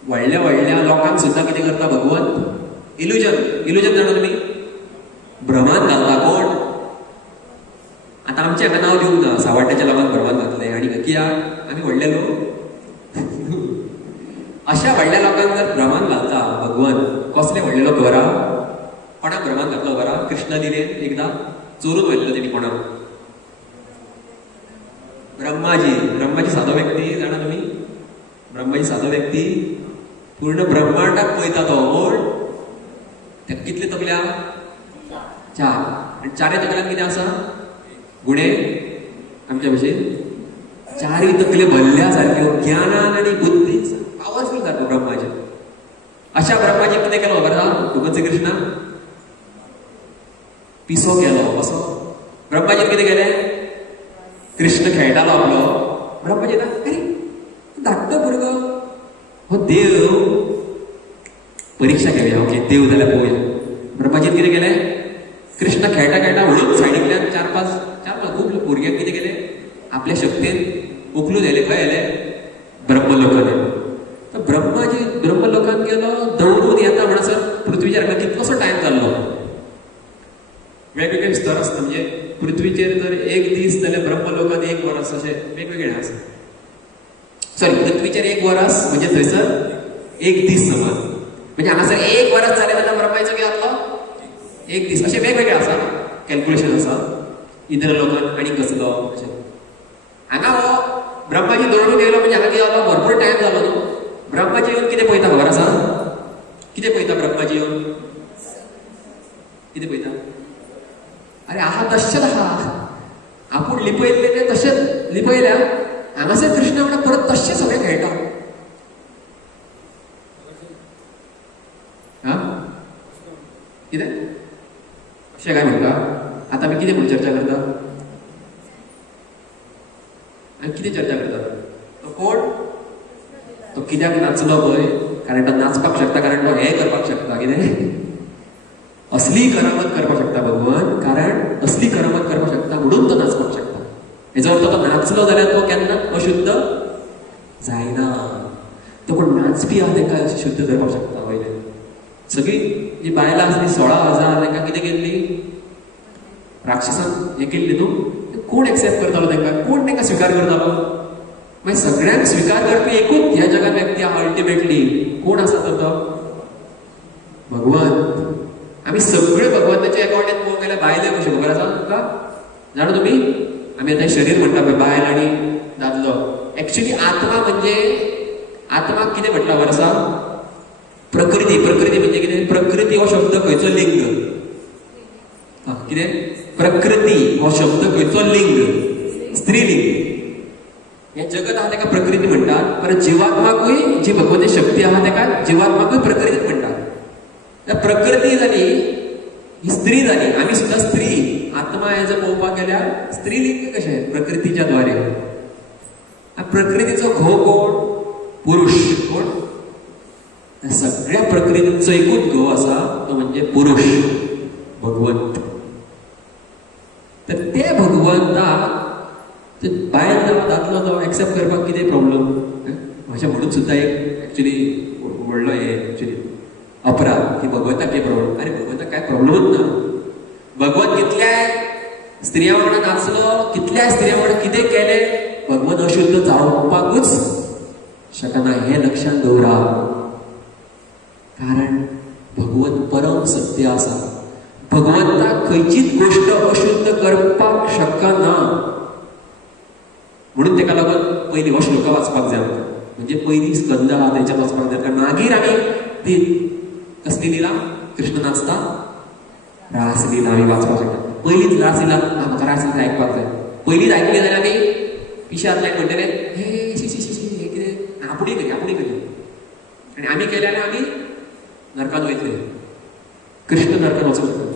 व्हडल्या व्हडल्या लोकांक सुद्दां कितें करता भगवंत इल्युजन जाणा तुमी भ्रमान घालता कोण. आतां आमचें हाका नांव दिवंक ना सावड्ड्याच्या लोकांक भ्रमान घातलें आनी कित्याक आमी व्हडले लोक. अशा व्हडल्या लोकांक जर भ्रमान घालता भगवंत कसले व्हडले लोक खबर आहा कोणाक भ्रमान घातलो खबर आहा कृष्ण लिलेन एकदां चोरून व्हेल्लो तेणी कोणाक? ब्रह्माजी सादो व्यक्ती जाणा तुमी? ब्रह्माजी सादो व्यक्ती पूर्ण ब्रह्मांडाक पळयता तो कोण? ताका कितले तकले आहा? 4. आनी 4 तकल्यांक कितें आसा? गुणे आमच्या भशेन 4 तकले भरल्या सारक्यो ज्ञानान आनी बुद्धीन पावरफुल सारको ब्रह्माजी. अशा ब्रह्माजी कितें केलो खबर आसा? भगवंत कृष्णा पिसो केलो. कसो? ब्रह्माजीन कितें केलें? कृष्ण खेळटालो आपलो. ब्रह्माजी अरे धाकटो भुरगो हो देव, परीक्षा घेवया. ओके देव जाल्यार पळोवया. ब्रह्माजीन कितें केलें? कृष्ण खेळटा खेळटा म्हणून सायडींतल्यान 4-5 खूब भुरग्यांक कितें केलें? आपल्या शक्तीन उखलून येले. खंय येले? ब्रह्मलोकान येले. तर ब्रह्माजी ब्रह्मलोकान गेलो. दौडून येता म्हणसर पृथ्वीचेर हाका कितलोसो टायम जाल्लो. वेगवेगळे स्तर आसता. म्हणजे पृथ्वीचेर जर 1 दीस जाल्यार ब्रह्मलोकान 1 वरस अशें वेगवेगळे आसा. सॉरी पृथ्वीचेर 1 वरस म्हणजे थंयसर 1 दीस समज. म्हणजे हांगासर 1 वरस जालें जाल्यार ब्रह्माचो कितें जातलो? 1 दीस. अशें वेगवेगळे आसा कॅल्क्युलेशन आसा. इंद्र लोकान आनी कसलो अशें. हांगा हो ब्रह्माजी दौडून येयलो म्हणजे हांगा कितें जालो? भरपूर टायम जालो न्हू. ब्रह्माजी येवन कितें पळयता खबर आसा? कितें पळयता ब्रह्माजी येवन? कितें पळयता? अरे आहा तशेंच आहा. आपूण लिपयल्ले ते तशेंच लिपयल्या. हांगासर कृष्ण वांगडा परत तशें सगळें खेळटा. हा कितें अशें काय म्हणटा? आतां आमी कितें म्हणून चर्चा करता? आनी कितें चर्चा करता? तो कोण? तो कित्याक नाचलो पळय? कारण तो नाचपाक शकता. कारण तो हें करपाक शकता. कितें? असली करामत करपाक शकता भगवान. कारण असली करामत करपाक शकता म्हणून तो नाचपाक शकता. हेजो अर्थ तो नाचलो जाल्यार तो केन्ना अशुद्ध जायना. तो कोण नाचपी आहा ताका शुद्ध करपाक शकता. वयले सगळी जी बायलां आसली 16,000 तांकां कितें केल्ली? राक्षसान हें केल्ली न्हू. कोण एक्सेप्ट करतालो तांकां? कोण तांकां स्विकार करतालो? मागीर सगळ्यांक स्विकार करपी एकूच ह्या जगात व्यक्ती आहा अल्टिमेटली. कोण आसा तो? भगवान. आमी सगळे भगवंताच्या अकॉर्डिंग पळोवंक गेल्यार बायले कशें खबर आसा तुमकां? जाणा तुमी? आमी आतां शरीर म्हणटा पळय बायल आनी दादलो. एक्चुअली आत्मा म्हणजे आत्माक कितें म्हटलां खबर आसा? प्रकृती. प्रकृती म्हणजे कितें? प्रकृती हो शब्द खंयचो लिंग? कितें? प्रकृती हो शब्द खंयचो लिंग? स्त्रीलिंग. हे जगत आहा ताका प्रकृती म्हणटात. परत जिवात्माकूय जी भगवंताची शक्ती आहा ताका जिवात्माकूय प्रकृती म्हणटात. प्रकृती जाली ही स्त्री जाली. आम्ही सुद्धा स्त्री. आत्मा हे जर पळोवपाक गेल्यार स्त्रीलिंग कशें? प्रकृतीच्या द्वारे. प्रकृतीचो घो कोण? पुरुष. कोण? सगळ्या प्रकृतीचो एकूच घो आसा तो म्हणजे पुरुष, भगवंत. तर ते भगवंताक बायल जावं दादलो तो एक्सेप्ट करपाक कितें प्रॉब्लेम? अशें म्हणून सुद्धा एक एक्चुअली व्हडलो हे एक्चुअली अपराध की भगवंताक कितें प्रॉब्लेम? अरे भगवंताक काय प्रॉब्लेमच ना. भगवंत कितल्याय स्त्रियां वांगडा नाचलो, कितल्याय स्त्रियां वांगडा कितें केलें, भगवंत अशुद्ध जावपाकूच शकना. हे लक्षात दवरा. कारण भगवंत परम सत्य आसा. भगवंताक खंयचीच गोष्ट अशुद्ध करपाक शकना. म्हणून ताका लागून पयलीं हो श्लोक वाचपाक जाय. म्हणजे पयलीं स्कंद आहा तेच्यात वाचपाक जाय. मागीर आमी ती कसली लिला? कृष्ण नाचता रास लिला आमी वाचपाक शकता. पयलींच रास लिला म्हाका रास लिला आयकपाक जाय. पयलींच आयकली जाल्यार आमी पिशांतल्यान म्हणटले हे शी शी शी हे कितें आपुणी करी आपुणी करी. आनी आमी केले जाल्यार आमी नरकांत वयतले. कृष्ण नरकांत वचूंक शकता.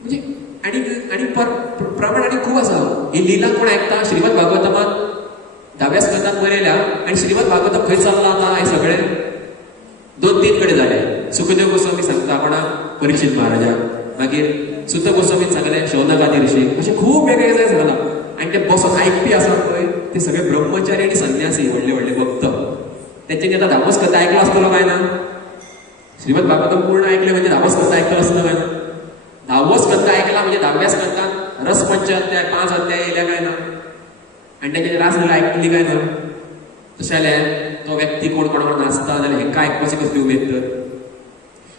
म्हणजे आनी प्रमाण आनी खूब आसा. ही लिला कोण आयकता? श्रीमद भागवतमांत 10व्या स्कंदांत बरयल्या. आनी श्रीमद भागवतम खंय चल्लां आतां? हे सगळे 2-3 कडेन जाले. सुखदेव गोस्वामी सांगता कोणाक? परीक्षित महाराजाक. मागीर सुत गोस्वामीन सांगलें शौनकादी ऋषीक. अशें खूब वेगवेगळे जाय सांगलां. आनी ते बसून आयकपी आसात पळय ते सगळे ब्रह्मचारी आनी संन्यासी व्हडले व्हडले भक्त. तेंच्यांनी आतां 10वो स्कंद आयकलो आसतलो काय ना? श्रीमद भागवतम पूर्ण आयकले म्हणजे 10वो स्कंद आयकलो आसतलो काय ना? 10वो स्कंद आयकला म्हणजे 10व्या स्कंदांत रसपंच अध्याय 5 अध्याय येयल्या काय ना? आनी तेचे रासलीला आयकली काय ना? तशें जाल्यार तो व्यक्ती कोण कोणाक नाचता जाल्यार हेंका आयकपाची कसली उमेद तर?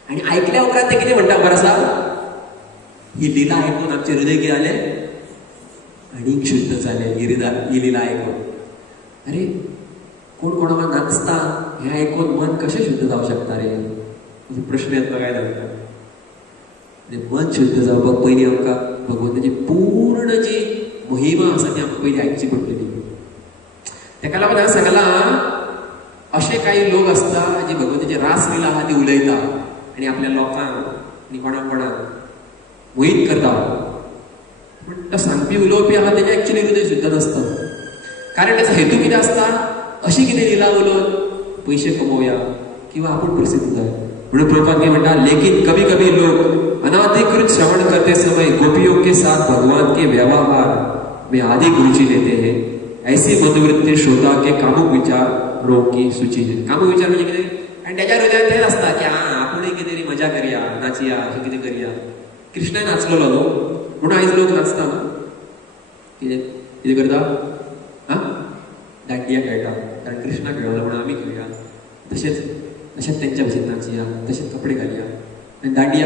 आणि ऐकल्या उपरांत ते किती म्हणटा खबर आसा, ही लीला ऐकून आमचे हृदय कितें जाले, आनीक शुद्ध जाले ही लीला ऐकून. अरे कोण कोणाला नाचता हे ऐकून मन कशें शुद्ध जावं शकता रे, प्रश्न येता काय लागता. मन शुद्ध जावपाक पयलीं आमकां भगवंताची पूर्ण जी महिमा आसा ती आमकां पयलीं आयकची पडटली. ताका लागून हांवें सांगलां अशे काही लोक आसता जे भगवंताची रासलीला आहा ती उलयता आनी आपल्या लोकांक आनी कोणाक मोहीत करता. पूण तो सांगपी उलोवपी आहा तेजें एक्चुअली हृदय शुद्ध नसता. कारण त्याचा हेतू कितें आसता, अशी कितें लिला उलोवन पयशे कमोवया किंवा आपूण प्रसिद्ध जाय. म्हणून प्रभुपाद म्हणटा, लेकिन कभी कभी लोग अनाधिकृत श्रवण करते समय गोपियों के साथ भगवान के व्यवहार में अधिक रुचि लेते हैं. ऐसी मनोवृत्ति श्रोता के कामुक विचारों की सूची है. कामुक विचार म्हणजे कितें, आणि त्याच्या हृदयात तेच आसता की आपुणूय कितें तरी मजा करया, नाचया, अशें कितें करया. कृष्णय नाचलेलो न्हू, म्हणून आयज लोक नाचता न्हू. कितें कितें करता, दांडिया खेळटा, कारण कृष्णा खेळलो म्हणून आमी खेळया. तशेंच तेंच्या भशेन नाचया, तशेंच कपडे घालया. आनी दांडिया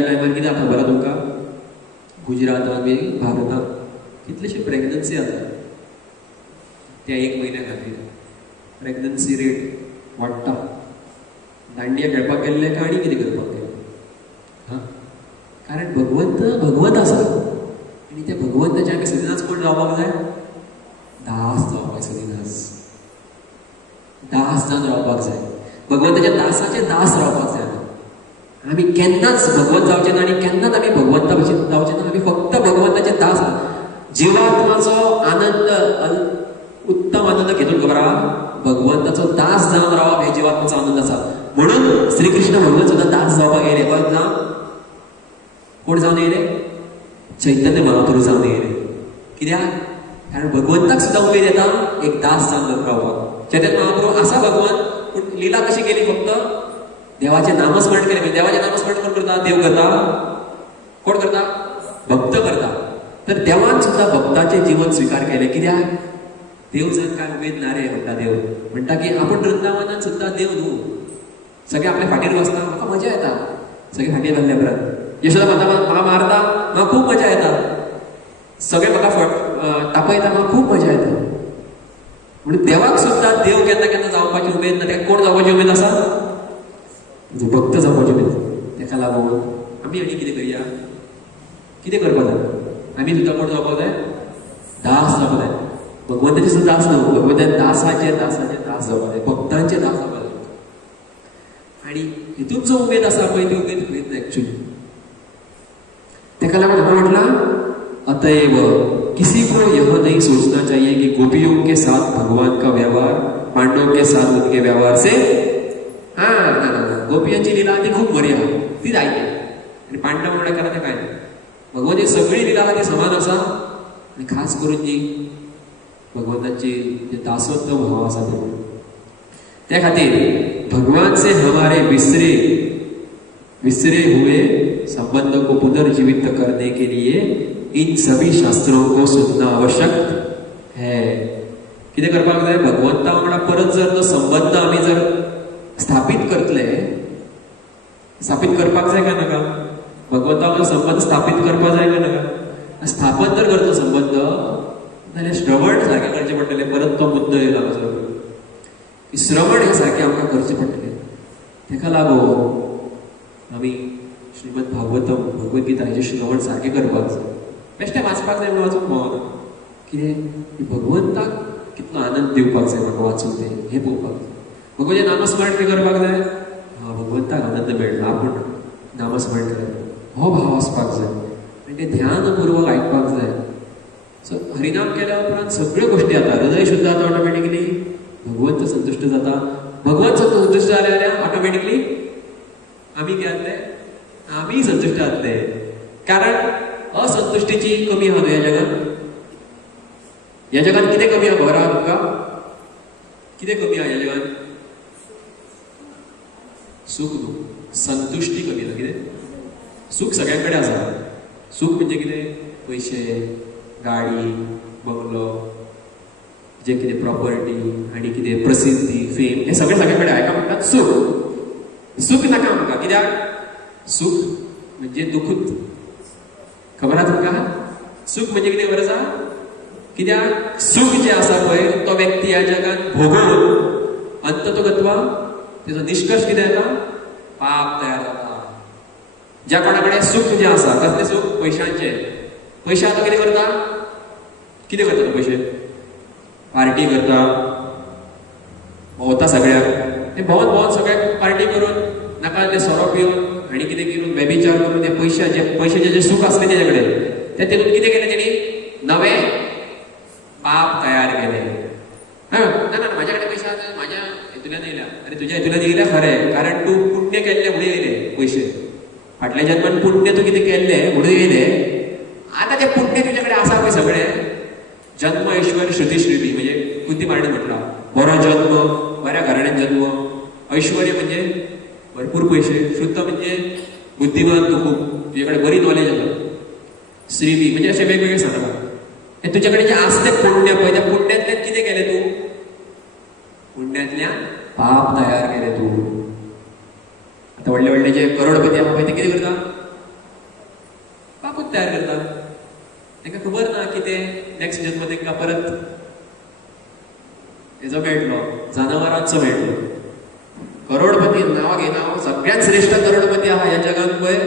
टायमार कितें जाता खबर तुमकां, गुजरातांत बी भारतांत कितलेशे प्रेग्नन्सी जाता. त्या 1 म्हयन्या खातीर प्रेग्नन्सी रेट वाडटा. दांडिया खेळपाक गेल्ले काय आनी कितें करपाक गेले. कारण भगवंत आसा आनी त्या भगवंताच्या आमी सदिनाच कोण जावपाक जाय, दास जावपाक. सदिनाच दास जावन रावपाक जाय. भगवंताच्या दासाचे दास रावपाक जाय. आमी केन्नाच भगवंत जावचे ना आनी केन्नाच आमी भगवंता भशेन जावचे ना. आमी फक्त भगवंताचे दास. जिवात्माचो आनंद, उत्तम आनंद घेतून खबर आहा, भगवंताचो दास जावन रावप हे जिवात्माचो आनंद आसा. म्हणून श्री कृष्ण भगवंत सुद्दां दास जावपाक येयले. कोण जावन येयले, चैतन्य महाप्रभू जावन येयले. कित्याक, कारण भगवंताक सुद्दां उमेद येता एक दास जावन रावपाक. चैतन्य महाप्रभू आसा भगवंत, पूण लीला कशी केली, फक्त देवाचे नामस्मरण केले. देवाचे नामस्मरण कोण करता, देव करता. कोण करता, भक्त करता. तर देवान सुद्धा भक्ताचे जीवन स्वीकार केले. कित्याक, देव जर काय उमेद ना रे म्हणटा देव. म्हणटा की आपण वृंदावनात सुद्धा देव न्हू, सगळे आपल्या फाटीर बसता, म्हाका मजा येता. सगळे फाटीर घालल्या उपरांत यशोदा म्हाका मारता, म्हाका खूब मजा येता. सगळे म्हाका तापयता, म्हाका खूब मजा येता. म्हणून देवाक सुद्धा देव केन्ना केन्ना जावपाची उमेद ना. ताका कोण जावपाची उमेद आसा, भक्त जावपाची उमेद. ताका लागून आमी आनी कितें करया, कितें करपाक जाय, आमी सुद्दां कोण जावपाक जाय, दास जावपाक जाय. भगवंताचे सुद्दां दास न्हू, भगवंताचे दासाचे दास जावपाक जाय, भक्तांचे दास जावपाक जाय. आणि हितून जो उमेद आसा पळय ती उमेद खंयच ना एक्चुअली. ताका लागून हांवें म्हटलां, अतएव किसी को यह नहीं सोचना चाहिए कि गोपियों के साथ भगवान का व्यवहार पांडवों के साथ उनके व्यवहार से, गोपियांची लीला ती खूप बरी आहे, ती जायती. आणि पांडव म्हणल्यार करा ते काय ना, भगवंताची सगळी लीला ती समान आसा. आणि खास करून जी भगवंताची जे दासत्व भाव आसा त्या खातीर भगवान से हमारे विसरे हुए संबंध को पुनर्जीवित करने के लिए इन सभी शास्त्रों को सुनना आवश्यक है. कितें करपाक जाय, भगवंता वांगडा परत जर तो संबंध आमी जर स्थापित करतले, स्थापित करपाक जाय काय नाका, भगवंता वांगडा संबंध स्थापित करपाक जाय काय नाका. स्थापन जर करतो संबंध जाल्यार श्रवण सारकें करचें पडटलें. परत तो मुद्दो येयला म्हजो, की श्रवण हे सारकें आमकां करचें पडटलें. ताका लागून आमी श्रीमद भागवतम भगवद्गीता हेजें श्रवण सारकें करपाक जाय. बेश्टें वाचपाक जाय म्हणून वाचूंक पावना. कितें, भगवंताक कितलो आनंद दिवपाक जाय म्हाका वाचून तें हें पळोवपाक जाय. भगवंताचें नामस्मरण कितें करपाक जाय, भगवंताक आनंद मेळटा आपूण नामस्मरण करप, हो भाव आसपाक जाय. आनी तें ध्यानपूर्वक आयकपाक जाय. सो हरिनाम केल्या उपरांत सगळ्यो गोश्टी जाता, हृदय शुद्ध जाता ऑटोमॅटिकली, भगवंत संतुश्ट जाता. भगवंत संतुश्ट जाले जाल्यार ऑटोमॅटिकली आमी कितें जातले, आमी संतुश्ट जातले. कारण असंतुष्टीची कमी आहा न्हू ह्या जगात. ह्या जगात कितें कमी आहा खबर आहा तुमकां, कितें कमी आहा ह्या जगात, सुख न्हू, संतुष्टी कमी आहा. कितें, सुख सगळ्यां कडेन आसा. सुख म्हणजे कितें, पयशे, गाडी, बंगलो, जे कितें प्रॉपर्टी आनी कितें प्रसिद्धी, फेम, हे सगळें कडेन हाका म्हणटात सुख. सुख नाका आमकां. कित्याक सुख म्हणजे दुखूच. खबर आहा तुमकां? सुख म्हणजे कितें खबर आसा? कित्याक सुख जे आसा पळय तो व्यक्ती ह्या जगात भोगून अंततोगत्वा तेजो निष्कर्ष कितें येता? पाप तयार जाता. ज्या कोणा कडेन सुख जें आसा, कसलें सुख? पयशांचे. पयशे आतां कितें करता? कितें करता तो पयशे? पार्टी करता, भोंवता सगळ्याक. ते भोंवन भोंवन सगळ्याक पार्टी करून नाका ते सोरो पिवन आनी कितें करून बेबिचार करून ते पयशाचे जे सुख आसलें तेजे कडेन ते तेतून कितें केलें तेणी? नवे पाप तयार केले. ना ना म्हाज्या कडेन पयशे आसा, म्हाज्या हेतूंतल्यान येयल्या. अरे तुज्या हेतूंतल्यान येयल्या खरें, कारण तूं पुण्य केल्लें म्हणून येयले पयशे. फाटल्या जन्मान पुण्य तूं कितें केल्लें म्हणून येयले. आतां तें पुण्य तुज्या कडेन आसा पळय सगळें. जन्म ऐश्वर्य श्रुती श्रीबी म्हणजे कुंती मारणे म्हटला. बरो जन्म, बऱ्या घराण्यात जन्म, ऐश्वर्य म्हणजे भरपूर पयशे, शुद्ध म्हणजे बुद्धिमान तूं खूब, तुजे कडेन बरी नॉलेज आसा. श्रीबी म्हणजे अशें वेगवेगळे सांगता. हे तुजे कडेन जे आसलें पुण्य पळय त्या पुण्यांतल्यान कितें केलें तूं? पुण्यांतल्यान पाप तयार केले तूं. आता व्हडले व्हडले जे करोडपती आहा पळय ते कितें करता? पापूच तयार करता. तांकां खबर ना की ते नेक्स्ट जन्म तांकां परत हेजो मेळटलो, जनावरांचो मेळटलो. करोडपती नांवां घेयना हांव, सगळ्यांत श्रेष्ठ करोडपती आहा ह्या जगान पळय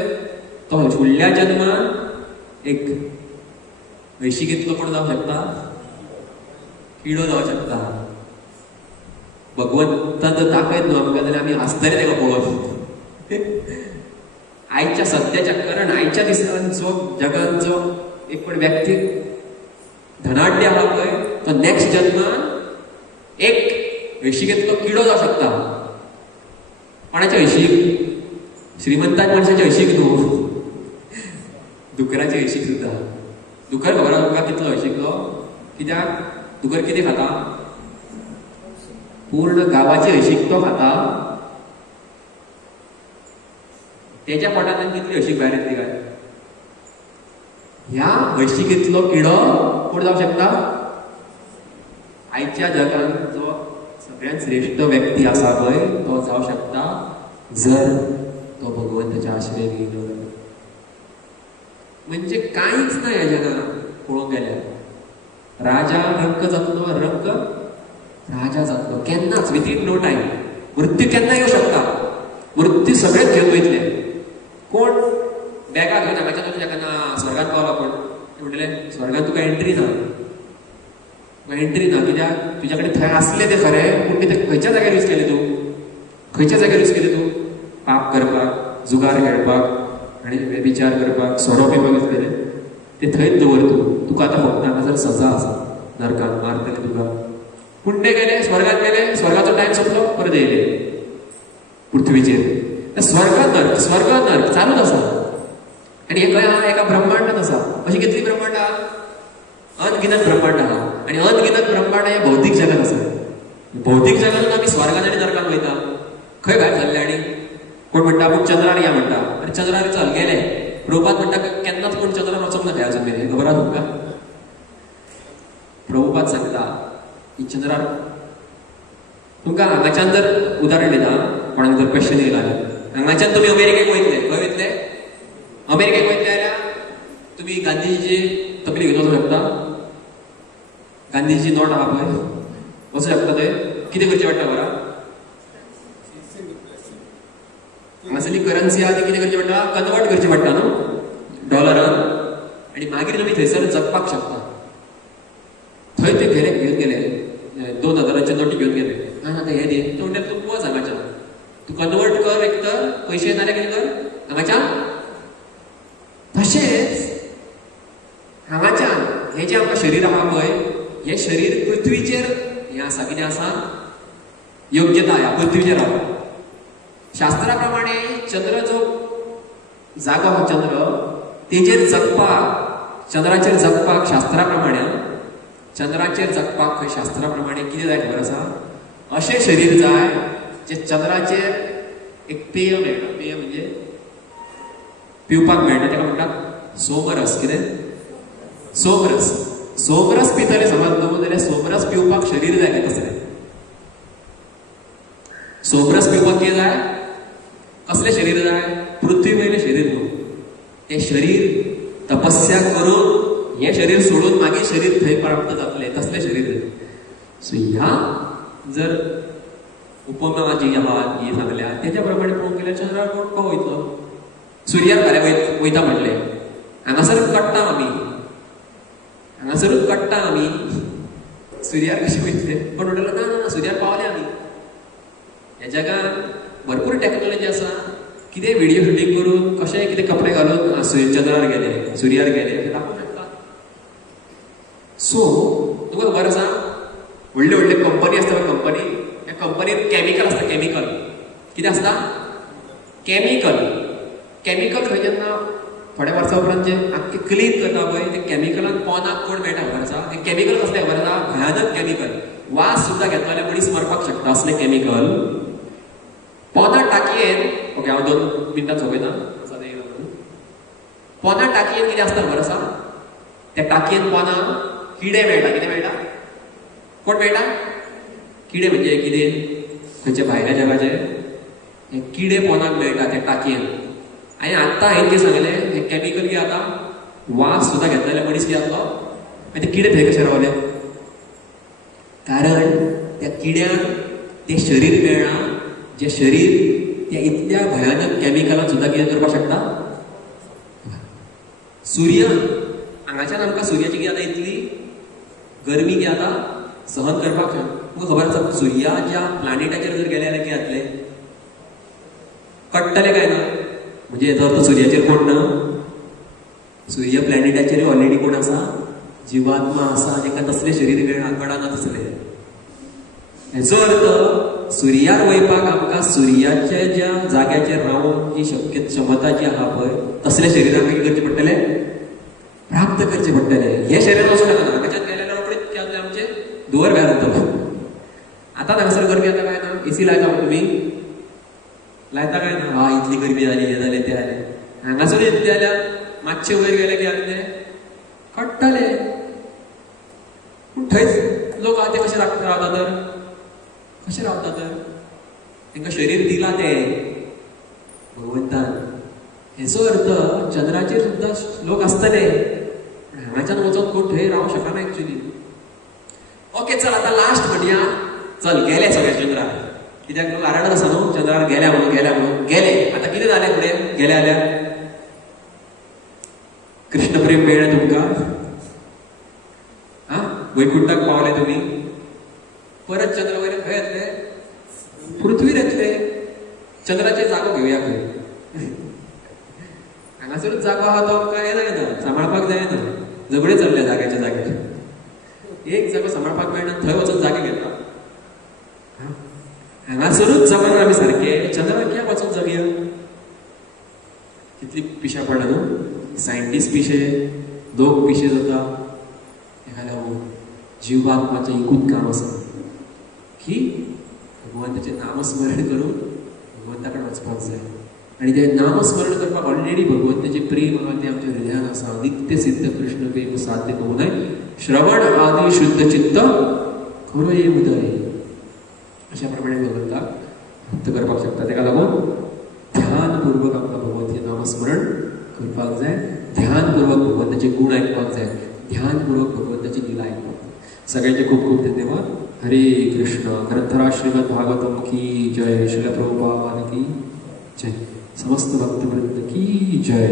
तो फुडल्या जन्मान एक हळशिकेंतलो कोण जावं शकता? किडो जावं शकता. भगवंतान जर दाखयत न्हू आमकां जाल्यार आमी हसतले तेका पळोवन. आयच्या सद्याच्या कारण आयच्या दिसान जो जगान जो एक पण व्यक्ती धनाढ्य आहा पळय तो नेक्स्ट जन्मान एक हळशिकेंतलो किडो जावं शकता. कोणाचे हळशीक? श्रीमंताच्या मनशाचे हळशीक न्हू, दुकराचे हळशीक सुद्दां. दुकर खबर आहा तुमकां कितलो हळशिकलो? कित्याक दुकर कितें खाता? पूर्ण गांवाची हळशीक तो खाता. तेज्या पोटांतल्यान कितली हळशीक भायर येतली काय? ह्या हळशिकेंतलो किडो कोण जावं शकता? आयच्या जगान जो सगळ्यांत श्रेष्ठ व्यक्ती आसा पळय तो जावं शकता जर तो भगवंताच्या आश्रयान गेलो. म्हणजे कांयच ना ह्या जगान पळोवंक गेल्यार. राजा रंक जातलो, रंक राजा जातलो केन्नाच, विथइन नो टायम. मृत्यू केन्ना येवं शकता. मृत्यू सगळेच घेवन वयतले. कोण बॅगा घेवन हांगाच्या तुज्या केन्ना स्वर्गांत पावला कोण? म्हणटले स्वर्गांत तुका एंट्री ना. एंट्री ना कित्याक तुज्या कडेन थंय आसले ते खरें, पूण ते खंयच्या जाग्यार यूज केले तूं? खंयच्या जाग्यार यूज केले तूं? पाप करपाक, जुगार खेळपाक आनी विचार करपाक, सोरो पिवपाक यूज केले. ते थंयच दवर तूं. तुका आतां फक्त हांगासर सजा आसा, नरकान मारतले तुका. पुण्य गेले, स्वर्गात गेले, स्वर्गाचो टायम सोंपलो, परत येयले पृथ्वीचेर. स्वर्ग नर्क चालूच आसा. आनी हे खंय आहा? एका ब्रह्मांडात आसा. अशी कितली ब्रह्मांड आहा? अनगिनत ब्रह्मांड आहा. आनी अनगिनत ब्रह्मांड हे भौतीक जगात आसा. भौतीक जगातून आमी स्वर्गात आनी नरकान वयता. खंय भायर सरले? आनी कोण म्हणटा आपूण चंद्रार या म्हणटा. आनी चंद्रार चल गेले. प्रभुपाद म्हणटा केन्नाच कोण चंद्रार वचोंक ना अजून मेरेन. खबर आहा तुमकां? प्रभुपाद सांगता की चंद्रार तुमकां हांगाच्यान जर उदाहरण दिता, कोणाक जर क्वेश्चन येयला हांगाच्यान तुमी अमेरिकेक वयतले. खंय वयतले? अमेरिकेक वयतले जाल्यार तुमी गांधीजीची तकली घेवन वचूंक शकता. गांधीजीची नोट आहा पळय वचूंक शकता थंय. कितें करचें पडटा बरा? हांगासरली करन्सी आहा ती कितें करचें पडटा? कन्वर्ट करचें पडटा न्हू डॉलरान. आनी मागीर तुमी थंयसर जगपाक शकता. थंय ते गेले घेवन गेले 2000चे नोटी घेवन गेले. ना ते हे दी तो म्हणटा तूं वच हांगाच्यान, तूं कन्वर्ट कर एक तर पयशे नाल्यार कितें कर हांगाच्यान. तशेंच हांगाच्यान हें जें आमकां शरीर आहा पळय हें शरीर पृथ्वीचेर हें आसा. कितें आसा? योग्यता ह्या पृथ्वीचेर आहा. शास्त्रा प्रमाणे चंद्र जो जागो आहा चंद्र तेजेर जगपाक, चंद्राचेर जगपाक शास्त्रा प्रमाणे, चंद्राचेर जगपाक खंय शास्त्रा प्रमाणे कितें जाय खबर आसा? अशें शरीर जाय जे चंद्राचेर एक पेय मेळटा. पेय म्हणजे पिवपाक मेळटा. ताका म्हणटात सोमरस. कितें? सोमरस. सोमरस पितले समज न्हू जाल्यार सोमरस पिवपाक शरीर जाय. तसलें सोमरस पिवपाक कितें जाय? कसले शरीर जाय? पृथ्वी वयले शरीर न्हू. ते शरीर तपस्या करून हे शरीर सोडून मागीर शरीर थंय प्राप्त जातले तसले शरीर जाय. सो ह्या जर उपमा जी आहा ही सांगल्या त्याच्या प्रमाणे पळोवंक गेल्यार चंद्रार कोण को वयतलो? सुर्यार फाल्यां वयता म्हणले हांगासर कट्टा हांगासरूच कट्टा आमी सुर्यार कशे वयतले? पण म्हणटलो ना ना सुर्यार पावले आमी. ह्या जगान भरपूर टॅक्नॉलॉजी आसा. कितें व्हिडिओ शूटिंग करून कशेंय कितें कपडे घालून चंद्रार गेले सुर्यार गेले हे दाखोवंक शकता. सो तुका खबर आसा व्हडले व्हडले कंपनी आसता पळय कंपनी ह्या कंपनीन कॅमिकल आसता. कॅमिकल कितें आसता? कॅमिकल खंय जेन्ना थोड्या वर्सां उपरांत जे आख्खे क्लीन करता पळय ते कॅमिकलान पोंदाक कोण मेळटा खबर आसा? ते कॅमिकल कसले खबर आसा? भयानक कॅमिकल. वास सुद्दां घेतलो जाल्यार मनीस मरपाक शकता असले कॅमिकल पोंदा टाकयेन. ओके हांव 2 मिनटां सोंपयता. पोंदा टाकयेन कितें आसता खबर आसा? त्या टाकयेन पोंदा किडे मेळटा. कितें मेळटा? कोण मेळटा? किडे म्हणजे कितें? खंयचे भायल्या जगाचे हे किडे पोंदाक मेळटा त्या टाकयेन. आनी आत्तां हांवें कितें सांगलें हे कॅमिकल कितें जाता? वास सुद्दां घेतलो जाल्यार मनीस कितें जातलो? आनी ते किडे थंय कशे रावले? कारण त्या किड्याक तें शरीर मेळना जे शरीर त्या इतल्या भयानक कॅमिकलान सुद्दां कितें करपाक शकता? सूर्य हांगाच्यान आमकां सुर्याची कितें जाता इतली गरमी कितें जाता सहन करपाक तुमकां खबर आसा? सुर्याच्या प्लॅनेटाचेर जर गेले जाल्यार कितें जातलें? कट्टले काय ना? म्हणजे हेचो अर्थ सुर्याचेर कोण ना? सूर्य प्लॅनेटाचेर ऑलरेडी कोण आसा? जिवात्मा आसा जेका तसले शरीर मेळना कळना तसले. हेचो अर्थ सुर्यार वयपाक आमकां सुर्याच्या ज्या जाग्याचेर रावून जी क्षमता जी आहा पळय तसले शरीर आमकां कितें करचें पडटलें? प्राप्त करचें पडटलें. हे शरीर वचूं नाका. हांगाच्यान गेले जाल्यार रोखडेच कितें जातलें आमचें? दुवर भायर जातलो. आतां हांगासर गरमी जाता काय ना? एसी लायता तुमी? लायता काय ना? इतली गरमी जाली हे जालें तें जालें. हांगासर इतलें जाल्यार मातशें वयर गेले की जालें कट्टले. पूण थंयच लोक आहा ते कशे रावता तर? कशे रावता तर? तांकां शरीर दिलां तें भगवंतान. हेचो अर्थ चंद्राचेर सुद्दां लोक आसतले पण हांगाच्यान वचोन कोण थंय रावंक शकना एक्चुअली. ओके चल आतां लास्ट म्हणया. चल गेले सगळे चंद्रार. कित्याक लोक आराडत आसा न्हू चंद्रार गेल्या म्हणून गेले. आतां कितें जालें फुडें गेले जाल्यार? कृष्ण प्रेम मेळ्ळें तुमकां? वैकुंठाक पावले तुमी. परत चंद्र वयले खंय येतले? पृथ्वीर येतले. चंद्राचेर जागो घेवया खंय? हांगासरूच जागो आहा तो आमकां हें जायना सांबाळपाक जायना. झगडे चल्ले जाग्याच्या जाग्यार. एक जागो सांबाळपाक मेळना थंय वचून जागे घेता. हांगासरूच जगून आमी सारके चंद्रार कित्याक वचून जगया? कितली पिशा पडला न्हू? सायंटिस्ट पिशे, लोक पिशे जाता. हेका लागून जिवात्माचें एकूच काम आसा की भगवंताचें नामस्मरण करून भगवंता कडेन वचपाक जाय. आनी तें नामस्मरण करपाक ऑलरेडी भगवंताचें प्रेम आहा तें आमच्या हृदयान आसा. नित्य सिद्ध कृष्ण प्रेम साध्य करूनय श्रवण आदी शुद्ध चित्त खरो ये उदय. अशा प्रमाणे भगवंताक भक्त करपाक शकता. ताका लागून ध्यानपूर्वक आमकां भगवंताचें नामस्मरण करपाक जाय. ध्यानपूर्वक भगवंताचे गुण आयकपाक जाय. ध्यानपूर्वक भगवंताची लीला आयकपाक जाय. सगळ्यांचे खूप खूप धन्यवाद. हरे कृष्ण. ग्रंथराज श्रीमद् भागवतम की जय. श्रील प्रभुपाद की जय. समस्त भक्तवृंद की जय.